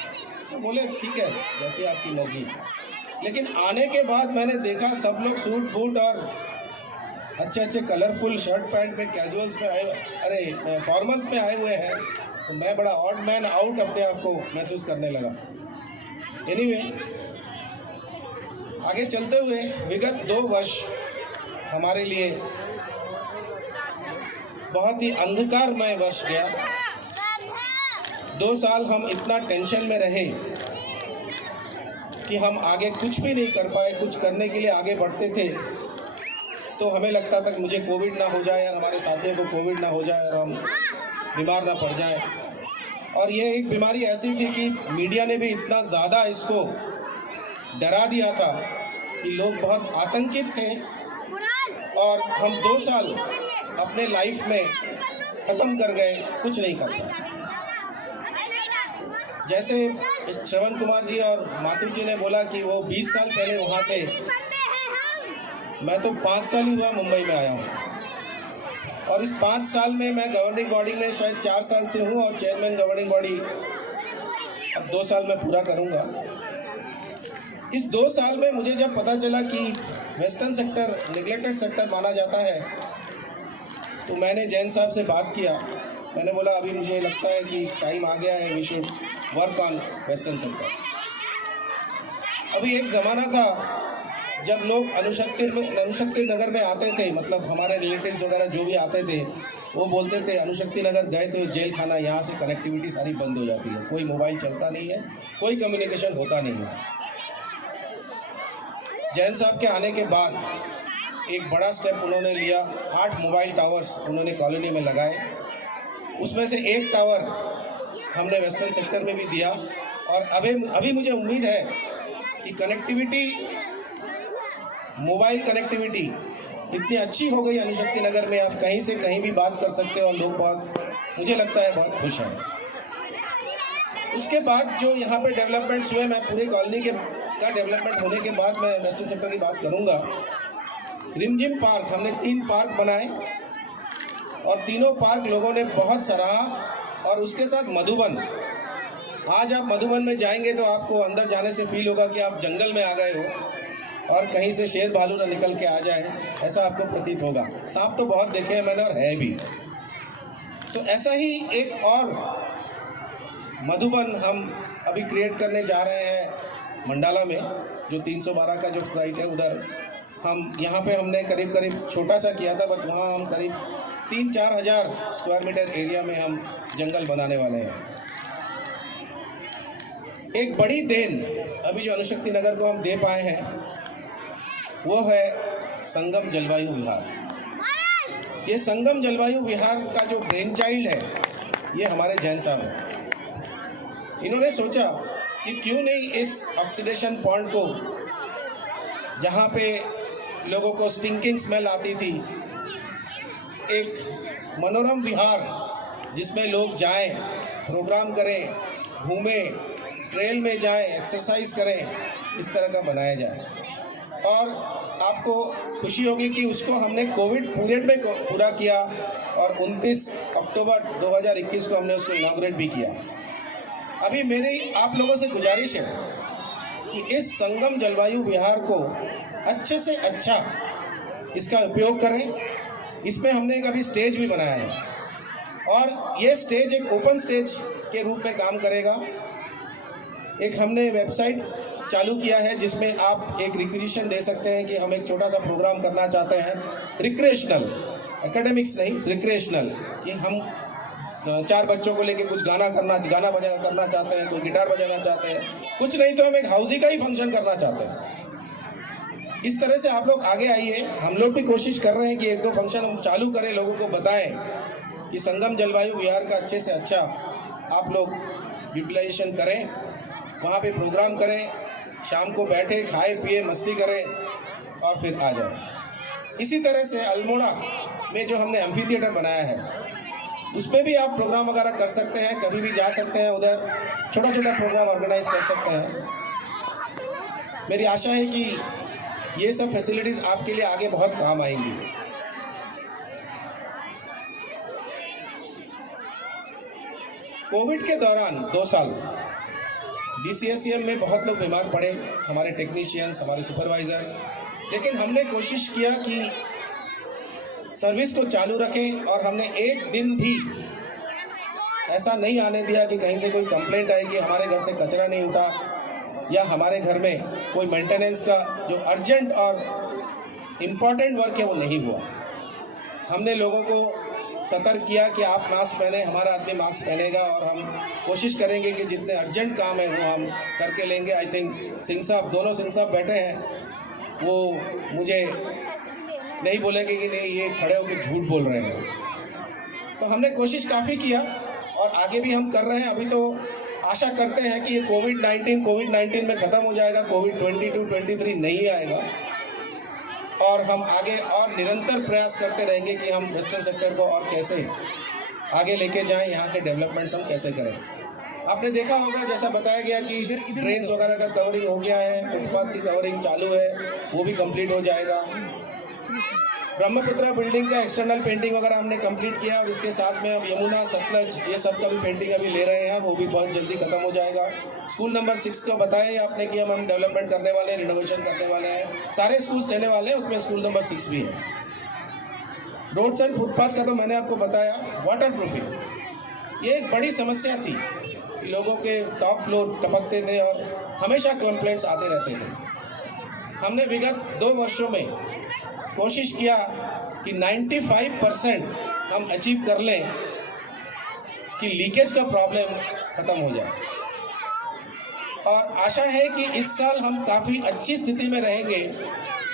तो बोले ठीक है, जैसी आपकी मर्जी। लेकिन आने के बाद मैंने देखा सब लोग सूट बूट और अच्छे अच्छे कलरफुल शर्ट पैंट में कैजुअल्स में आए, अरे फॉर्मल्स में आए हुए हैं, तो मैं बड़ा ऑड मैन आउट अपने आप को महसूस करने लगा। एनीवे, आगे चलते हुए विगत 2 वर्ष हमारे लिए बहुत ही अंधकारमय वर्ष गया। 2 साल हम इतना टेंशन में रहे कि हम आगे कुछ भी नहीं कर पाए। कुछ करने के लिए आगे बढ़ते थे तो हमें लगता था कि मुझे कोविड ना हो जाए और हमारे साथियों को कोविड ना हो जाए और हम बीमार ना पड़ जाए। और ये एक बीमारी ऐसी थी कि मीडिया ने भी इतना ज़्यादा इसको डरा दिया था कि लोग बहुत आतंकित थे और हम 2 साल अपने लाइफ में ख़त्म कर गए, कुछ नहीं कर पाए। जैसे श्रवण कुमार जी और माथुर जी ने बोला कि वो 20 साल पहले वहाँ थे, मैं तो 5 साल ही हुआ मुंबई में आया हूँ और इस 5 साल में मैं गवर्निंग बॉडी में शायद 4 साल से हूँ और चेयरमैन गवर्निंग बॉडी अब 2 साल में पूरा करूँगा। इस 2 साल में मुझे जब पता चला कि वेस्टर्न सेक्टर नेग्लेक्टेड सेक्टर माना जाता है, तो मैंने जैन साहब से बात किया। मैंने बोला अभी मुझे लगता है कि टाइम आ गया है, we should work on western sector. अभी एक ज़माना था जब लोग अनुशक्ति नगर में आते थे, मतलब हमारे रिलेटिव्स वगैरह जो भी आते थे वो बोलते थे अनुशक्ति नगर गए तो जेल खाना, यहाँ से कनेक्टिविटी सारी बंद हो जाती है, कोई मोबाइल चलता नहीं है, कोई कम्युनिकेशन होता नहीं है। जैन साहब के आने के बाद एक बड़ा स्टेप उन्होंने लिया। 8 मोबाइल टावर्स उन्होंने कॉलोनी में लगाए, उसमें से 1 टावर हमने वेस्टर्न सेक्टर में भी दिया। और अभी मुझे उम्मीद है कि कनेक्टिविटी, मोबाइल कनेक्टिविटी इतनी अच्छी हो गई अनुशक्ति नगर में, आप कहीं से कहीं भी बात कर सकते हो और लोग बहुत, मुझे लगता है बहुत खुश हैं। उसके बाद जो यहाँ पे डेवलपमेंट्स हुए, मैं पूरे कॉलोनी का डेवलपमेंट होने के बाद मैं वेस्टर्न सेक्टर की बात करूँगा। रिमझिम पार्क, हमने 3 पार्क बनाए और तीनों पार्क लोगों ने बहुत सराहा। और उसके साथ मधुबन, आज आप मधुबन में जाएंगे तो आपको अंदर जाने से फील होगा कि आप जंगल में आ गए हो और कहीं से शेर भालू ना निकल के आ जाए, ऐसा आपको प्रतीत होगा। सांप तो बहुत देखे हैं मैंने और है भी। तो ऐसा ही एक और मधुबन हम अभी क्रिएट करने जा रहे हैं मंडाला में, जो 312 का जो साइट है उधर। हम यहाँ पे हमने करीब छोटा सा किया था, बट वहाँ हम करीब 3-4 हज़ार स्क्वायर मीटर एरिया में हम जंगल बनाने वाले हैं। एक बड़ी देन अभी जो अनुशक्ति नगर को हम दे पाए हैं वो है संगम जलवायु विहार। ये संगम जलवायु विहार का जो ब्रेन चाइल्ड है ये हमारे जैन साहब हैं। इन्होंने सोचा कि क्यों नहीं इस ऑक्सीडेशन पॉइंट को, जहाँ पे लोगों को स्टिंकिंग स्मेल आती थी, एक मनोरम विहार जिसमें लोग जाएं, प्रोग्राम करें, घूमें, ट्रेल में जाएं, एक्सरसाइज करें, इस तरह का बनाया जाए। और आपको खुशी होगी कि उसको हमने कोविड पीरियड में पूरा किया और 29 अक्टूबर 2021 को हमने उसको इनॉग्रेट भी किया। अभी मेरी आप लोगों से गुजारिश है कि इस संगम जलवायु विहार को अच्छे से अच्छा इसका उपयोग करें। इसमें हमने एक अभी स्टेज भी बनाया है और ये स्टेज एक ओपन स्टेज के रूप में काम करेगा। एक हमने वेबसाइट चालू किया है जिसमें आप एक रिक्वेजिशन दे सकते हैं कि हम एक छोटा सा प्रोग्राम करना चाहते हैं, रिक्रिएशनल, एकेडमिक्स नहीं, रिक्रिएशनल, कि हम 4 बच्चों को लेके कुछ गाना बजाना करना चाहते हैं, कोई गिटार बजाना चाहते हैं, कुछ नहीं तो हम एक हाउसी का ही फंक्शन करना चाहते हैं। इस तरह से आप लोग आगे आइए। हम लोग भी कोशिश कर रहे हैं कि 1-2 फंक्शन हम चालू करें, लोगों को बताएं कि संगम जलवायु विहार का अच्छे से अच्छा आप लोग यूटिलाइजेशन करें, वहाँ पे प्रोग्राम करें, शाम को बैठे, खाए पिए, मस्ती करें और फिर आ जाएं। इसी तरह से अल्मोड़ा में जो हमने एम्फी थिएटर बनाया है, उसमें भी आप प्रोग्राम वगैरह कर सकते हैं, कभी भी जा सकते हैं, उधर छोटा छोटा प्रोग्राम ऑर्गेनाइज कर सकते हैं। मेरी आशा है कि ये सब फैसिलिटीज़ आपके लिए आगे बहुत काम आएंगी। कोविड के दौरान 2 साल DCSCM में बहुत लोग बीमार पड़े, हमारे टेक्नीशियंस, हमारे सुपरवाइजर्स, लेकिन हमने कोशिश किया कि सर्विस को चालू रखें और हमने एक दिन भी ऐसा नहीं आने दिया कि कहीं से कोई कंप्लेंट आई कि हमारे घर से कचरा नहीं उठा या हमारे घर में कोई मेंटेनेंस का जो अर्जेंट और इम्पॉर्टेंट वर्क है वो नहीं हुआ। हमने लोगों को सतर्क किया कि आप मास्क पहने, हमारा आदमी मास्क पहनेगा और हम कोशिश करेंगे कि जितने अर्जेंट काम है वो हम करके लेंगे। आई थिंक सिंह साहब, दोनों सिंह साहब बैठे हैं, वो मुझे नहीं बोलेंगे कि नहीं ये खड़े होकर झूठ बोल रहे हैं। तो हमने कोशिश काफ़ी किया और आगे भी हम कर रहे हैं। अभी तो आशा करते हैं कि ये कोविड-19 में ख़त्म हो जाएगा, कोविड-22-23 नहीं आएगा और हम आगे और निरंतर प्रयास करते रहेंगे कि हम वेस्टर्न सेक्टर को और कैसे आगे लेके जाएं, यहाँ के डेवलपमेंट्स हम कैसे करें। आपने देखा होगा, जैसा बताया गया कि ट्रेन्स वगैरह का कवरिंग हो गया है, फुटपाथ की कवरिंग चालू है, वो भी कंप्लीट हो जाएगा। ब्रह्मपुत्रा बिल्डिंग का एक्सटर्नल पेंटिंग वगैरह हमने कंप्लीट किया और इसके साथ में अब यमुना, सतलज, ये सब का भी पेंटिंग अभी ले रहे हैं, वो भी बहुत जल्दी खत्म हो जाएगा। स्कूल नंबर 6 का बताया आपने कि हम डेवलपमेंट करने वाले हैं, रिनोवेशन करने वाले हैं, सारे स्कूल्स लेने वाले हैं, उसमें स्कूल नंबर 6 भी है। रोड्स एंड फुटपाथ का तो मैंने आपको बताया। वाटर प्रूफिंग ये एक बड़ी समस्या थी, लोगों के टॉप फ्लोर टपकते थे और हमेशा कंप्लेंट्स आते रहते थे। हमने विगत 2 वर्षों में कोशिश किया कि 95% हम अचीव कर लें कि लीकेज का प्रॉब्लम ख़त्म हो जाए और आशा है कि इस साल हम काफ़ी अच्छी स्थिति में रहेंगे,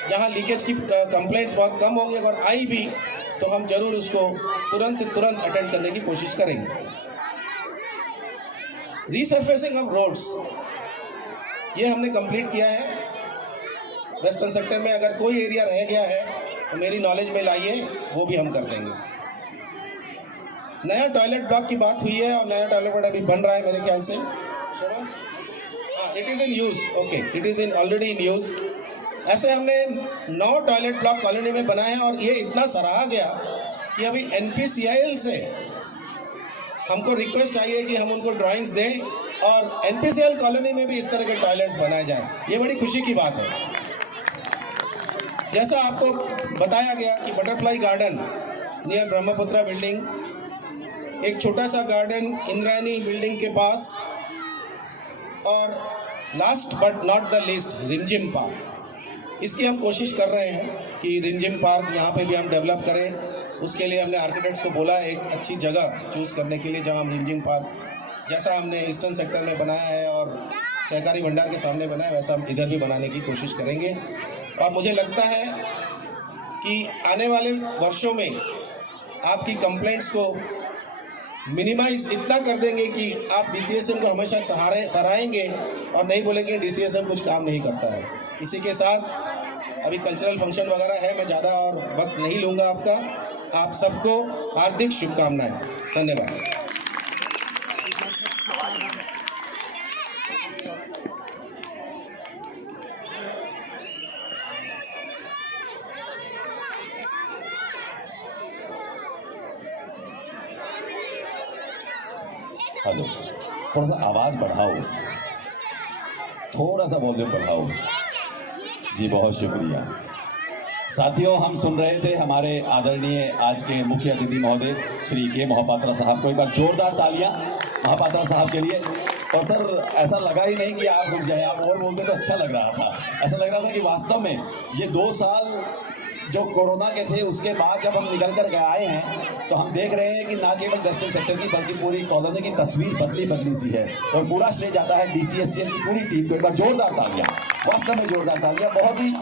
जहां लीकेज की कंप्लेंट्स बहुत कम होंगी। अगर आई भी तो हम जरूर उसको तुरंत से तुरंत अटेंड करने की कोशिश करेंगे। रीसरफेसिंग ऑफ रोड्स ये हमने कंप्लीट किया है। वेस्टर्न सेक्टर में अगर कोई एरिया रह गया है तो मेरी नॉलेज में लाइए, वो भी हम कर देंगे। नया टॉयलेट ब्लॉक की बात हुई है और नया टॉयलेट ब्लॉक अभी बन रहा है मेरे ख्याल से। It is in use, okay, it is in already in use. ऐसे हमने 9 टॉयलेट ब्लॉक कॉलोनी में बनाए और ये इतना सराहा गया कि अभी NPCIL से हमको रिक्वेस्ट आई है कि हम उनको ड्राइंग्स दें और NPCIL कॉलोनी में भी इस तरह के टॉयलेट्स बनाए जाएं। ये बड़ी खुशी की बात है। जैसा आपको बताया गया कि butterfly garden near Brahmaputra building, एक छोटा सा गार्डन इंद्रायणी बिल्डिंग के पास, और last but not the least रिमझिम पार्क। इसकी हम कोशिश कर रहे हैं कि रिमझिम पार्क यहाँ पे भी हम डेवलप करें। उसके लिए हमने आर्किटेक्ट्स को बोला है एक अच्छी जगह चूज़ करने के लिए, जहाँ हम रिमझिम पार्क जैसा हमने ईस्टर्न सेक्टर में बनाया है और सहकारी भंडार के सामने बनाया है, वैसा हम इधर भी बनाने की कोशिश करेंगे। और मुझे लगता है कि आने वाले वर्षों में आपकी कंप्लेंट्स को मिनिमाइज इतना कर देंगे कि आप DCSM को हमेशा सराहेंगे और नहीं बोलेंगे DCSM कुछ काम नहीं करता है। इसी के साथ अभी कल्चरल फंक्शन वगैरह है, मैं ज़्यादा और वक्त नहीं लूँगा आपका। आप सबको हार्दिक शुभकामनाएं। धन्यवाद। हेलो, थोड़ा सा आवाज़ बढ़ाओ, थोड़ा सा वॉल्यूम बढ़ाओ। जी बहुत शुक्रिया। साथियों, हम सुन रहे थे हमारे आदरणीय आज के मुख्य अतिथि महोदय श्री के मोहपात्रा साहब को। एक बार जोरदार तालियां मोहपात्रा साहब के लिए। और सर, ऐसा लगा ही नहीं कि आप रुक जाए, आप और बोलते तो अच्छा लग रहा था। ऐसा लग रहा था कि वास्तव में ये 2 साल जो कोरोना के थे उसके बाद जब हम निकल कर आए हैं तो हम देख रहे हैं कि ना केवल वेस्टर्न सेक्टर की बल्कि पूरी कॉलोनी की तस्वीर बदली सी है। और पूरा श्रेय जाता है DCSCM की पूरी टीम को। एक बार जोरदार तालियां, वास्तव में जोरदार तालियां। बहुत ही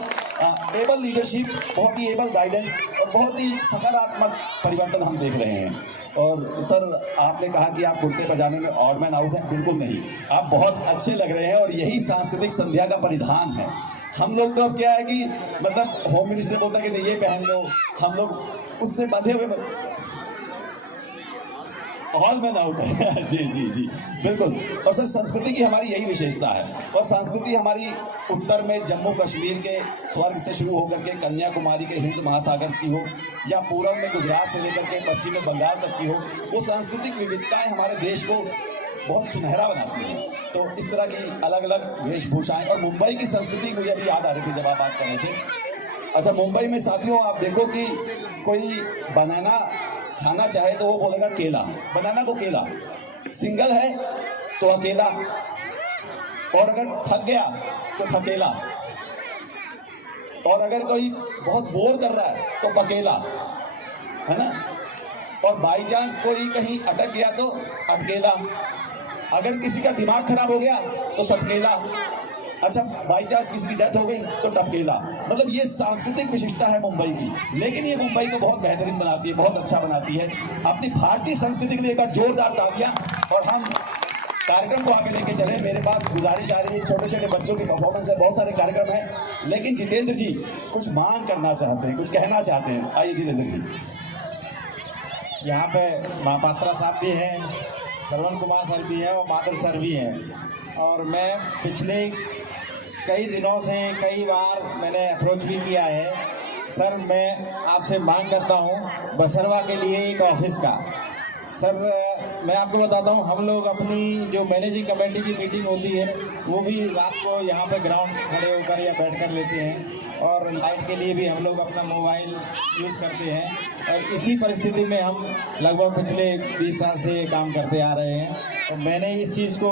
एबल लीडरशिप, बहुत ही एबल गाइडेंस और बहुत ही सकारात्मक परिवर्तन हम देख रहे हैं। और सर, आपने कहा कि आप कुर्ते पजामे में ऑड मैन आउट हैं, बिल्कुल नहीं, आप बहुत अच्छे लग रहे हैं और यही सांस्कृतिक संध्या का परिधान है। हम लोग तो अब क्या है कि मतलब होम मिनिस्टर बोलता है कि नहीं ये पहन लो, हम लोग उससे बंधे हुए ऑल मैन आउट है। जी जी जी बिल्कुल। और सर, संस्कृति की हमारी यही विशेषता है। और संस्कृति हमारी उत्तर में जम्मू कश्मीर के स्वर्ग से शुरू होकर के कन्याकुमारी के हिंद महासागर की हो, या पूर्व में गुजरात से लेकर के पश्चिम में बंगाल तक की हो, वो सांस्कृतिक विविधताएं हमारे देश को बहुत सुनहरा बनाती हैं। तो इस तरह की अलग अलग वेशभूषाएं। और मुंबई की संस्कृति मुझे अभी याद आ रही थी जब आप बात कर रहे थे। अच्छा, मुंबई में साथियों आप देखो कि कोई बनाना खाना चाहे तो वो बोलेगा केला, बनाना को केला, सिंगल है तो अकेला, और अगर थक गया तो थकेला, और अगर कोई बहुत बोर कर रहा है तो पकेला, है ना। और बाई चांस कोई कहीं अटक गया तो अटकेला, अगर किसी का दिमाग खराब हो गया तो सटकेला, अच्छा बाई चांस किसी की डेथ हो गई तो टपकेला। मतलब ये सांस्कृतिक विशिष्टता है मुंबई की, लेकिन ये मुंबई को बहुत बेहतरीन बनाती है, बहुत अच्छा बनाती है। अपनी भारतीय संस्कृति के लिए एक बार जोरदार तालियां। और हम कार्यक्रम को आगे लेके चले। मेरे पास गुजारिश आ रही है, छोटे छोटे बच्चों की परफॉर्मेंस है, बहुत सारे कार्यक्रम हैं, लेकिन जितेंद्र जी कुछ मांग करना चाहते हैं, कुछ कहना चाहते हैं। आइए जितेंद्र जी। यहाँ पे महापात्रा साहब भी हैं, श्रवण कुमार सर भी हैं और माधुर सर भी हैं। और मैं पिछले कई दिनों से कई बार मैंने अप्रोच भी किया है। सर, मैं आपसे मांग करता हूँ बसरवा के लिए एक ऑफिस का। सर, मैं आपको बताता हूँ, हम लोग अपनी जो मैनेजिंग कमेटी की मीटिंग होती है वो भी रात को यहाँ पे ग्राउंड खड़े होकर या बैठ कर लेते हैं, और लाइट के लिए भी हम लोग अपना मोबाइल यूज़ करते हैं। और इसी परिस्थिति में हम लगभग पिछले 20 साल से ये काम करते आ रहे हैं। तो मैंने इस चीज़ को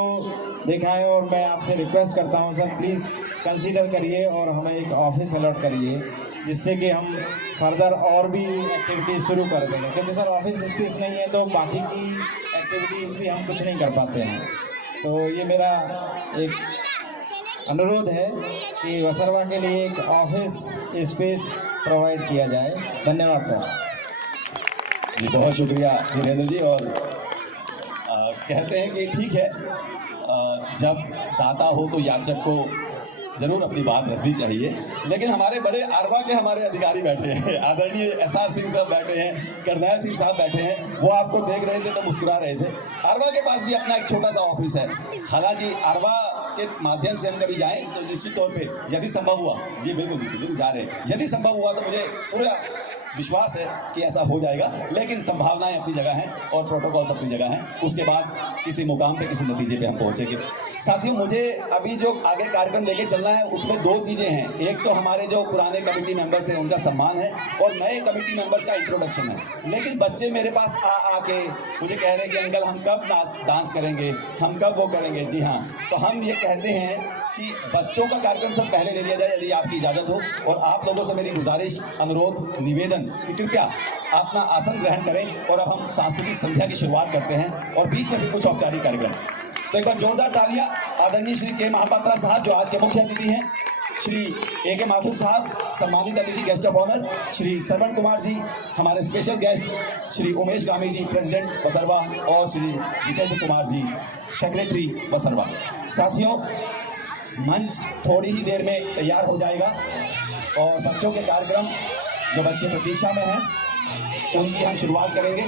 देखा है और मैं आपसे रिक्वेस्ट करता हूँ सर, प्लीज़ कंसीडर करिए और हमें एक ऑफिस अलॉट करिए, जिससे कि हम फर्दर और भी एक्टिविटीज़ शुरू कर देंगे। क्योंकि सर ऑफिस स्पेस नहीं है तो बाकी की एक्टिविटीज़ भी हम कुछ नहीं कर पाते हैं। तो ये मेरा एक अनुरोध है कि वसरवा के लिए एक ऑफिस स्पेस प्रोवाइड किया जाए। धन्यवाद सर। जी बहुत शुक्रिया धीरेन्द्र जी। और कहते हैं कि ठीक है, जब दाता हो तो याचक को जरूर अपनी बात रखनी चाहिए। लेकिन हमारे बड़े आरवा के हमारे अधिकारी बैठे हैं, आदरणीय SR सिंह साहब बैठे हैं, करनैल सिंह साहब बैठे हैं, वो आपको देख रहे थे तो मुस्कुरा रहे थे। आरवा के पास भी अपना एक छोटा सा ऑफिस है। हालांकि आरवा के माध्यम से हम कभी जाएं तो निश्चित तौर पे यदि संभव हुआ, जी बिल्कुल जा रहे हैं, यदि संभव हुआ तो मुझे पूरा विश्वास है कि ऐसा हो जाएगा। लेकिन संभावनाएं अपनी जगह हैं और प्रोटोकॉल्स अपनी जगह हैं, उसके बाद किसी मुकाम पे किसी नतीजे पे हम पहुंचेंगे। साथियों, मुझे अभी जो आगे कार्यक्रम लेके चलना है उसमें 2 चीज़ें हैं। एक तो हमारे जो पुराने कमेटी मेंबर्स हैं उनका सम्मान है, और नए कमेटी मेंबर्स का इंट्रोडक्शन है। लेकिन बच्चे मेरे पास आके मुझे कह रहे हैं कि अंकल हम कब डांस करेंगे, हम कब वो करेंगे। जी हाँ, तो हम ये कहते हैं कि बच्चों का कार्यक्रम सब पहले ले लिया जाए यदि आपकी इजाज़त हो। और आप लोगों से मेरी गुजारिश, अनुरोध, निवेदन कि कृपया अपना आसन ग्रहण करें। और अब हम सांस्कृतिक संध्या की शुरुआत करते हैं और बीच में भी कुछ औपचारिक कार्यक्रम। तो एक बार जोरदार तालियां आदरणीय श्री के महापात्रा साहब जो आज के मुख्य अतिथि हैं, श्री AK माथुर साहब सम्मानित अतिथि guest of honour, Shri Shravan Kumar जी हमारे special guest, Shri Umesh Gami ji president बसरवा, और श्री जितेंद्र कुमार जी सेक्रेटरी बसरवा। साथियों, मंच थोड़ी ही देर में तैयार हो जाएगा और बच्चों के कार्यक्रम जो बच्चे प्रतीक्षा में हैं उनकी हम शुरुआत करेंगे।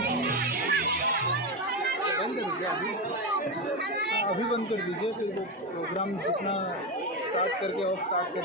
बंद कर दीजिए अभी बंद कर दीजिए, फिर वो प्रोग्राम जितना स्टार्ट करके ऑफ स्टार्ट करके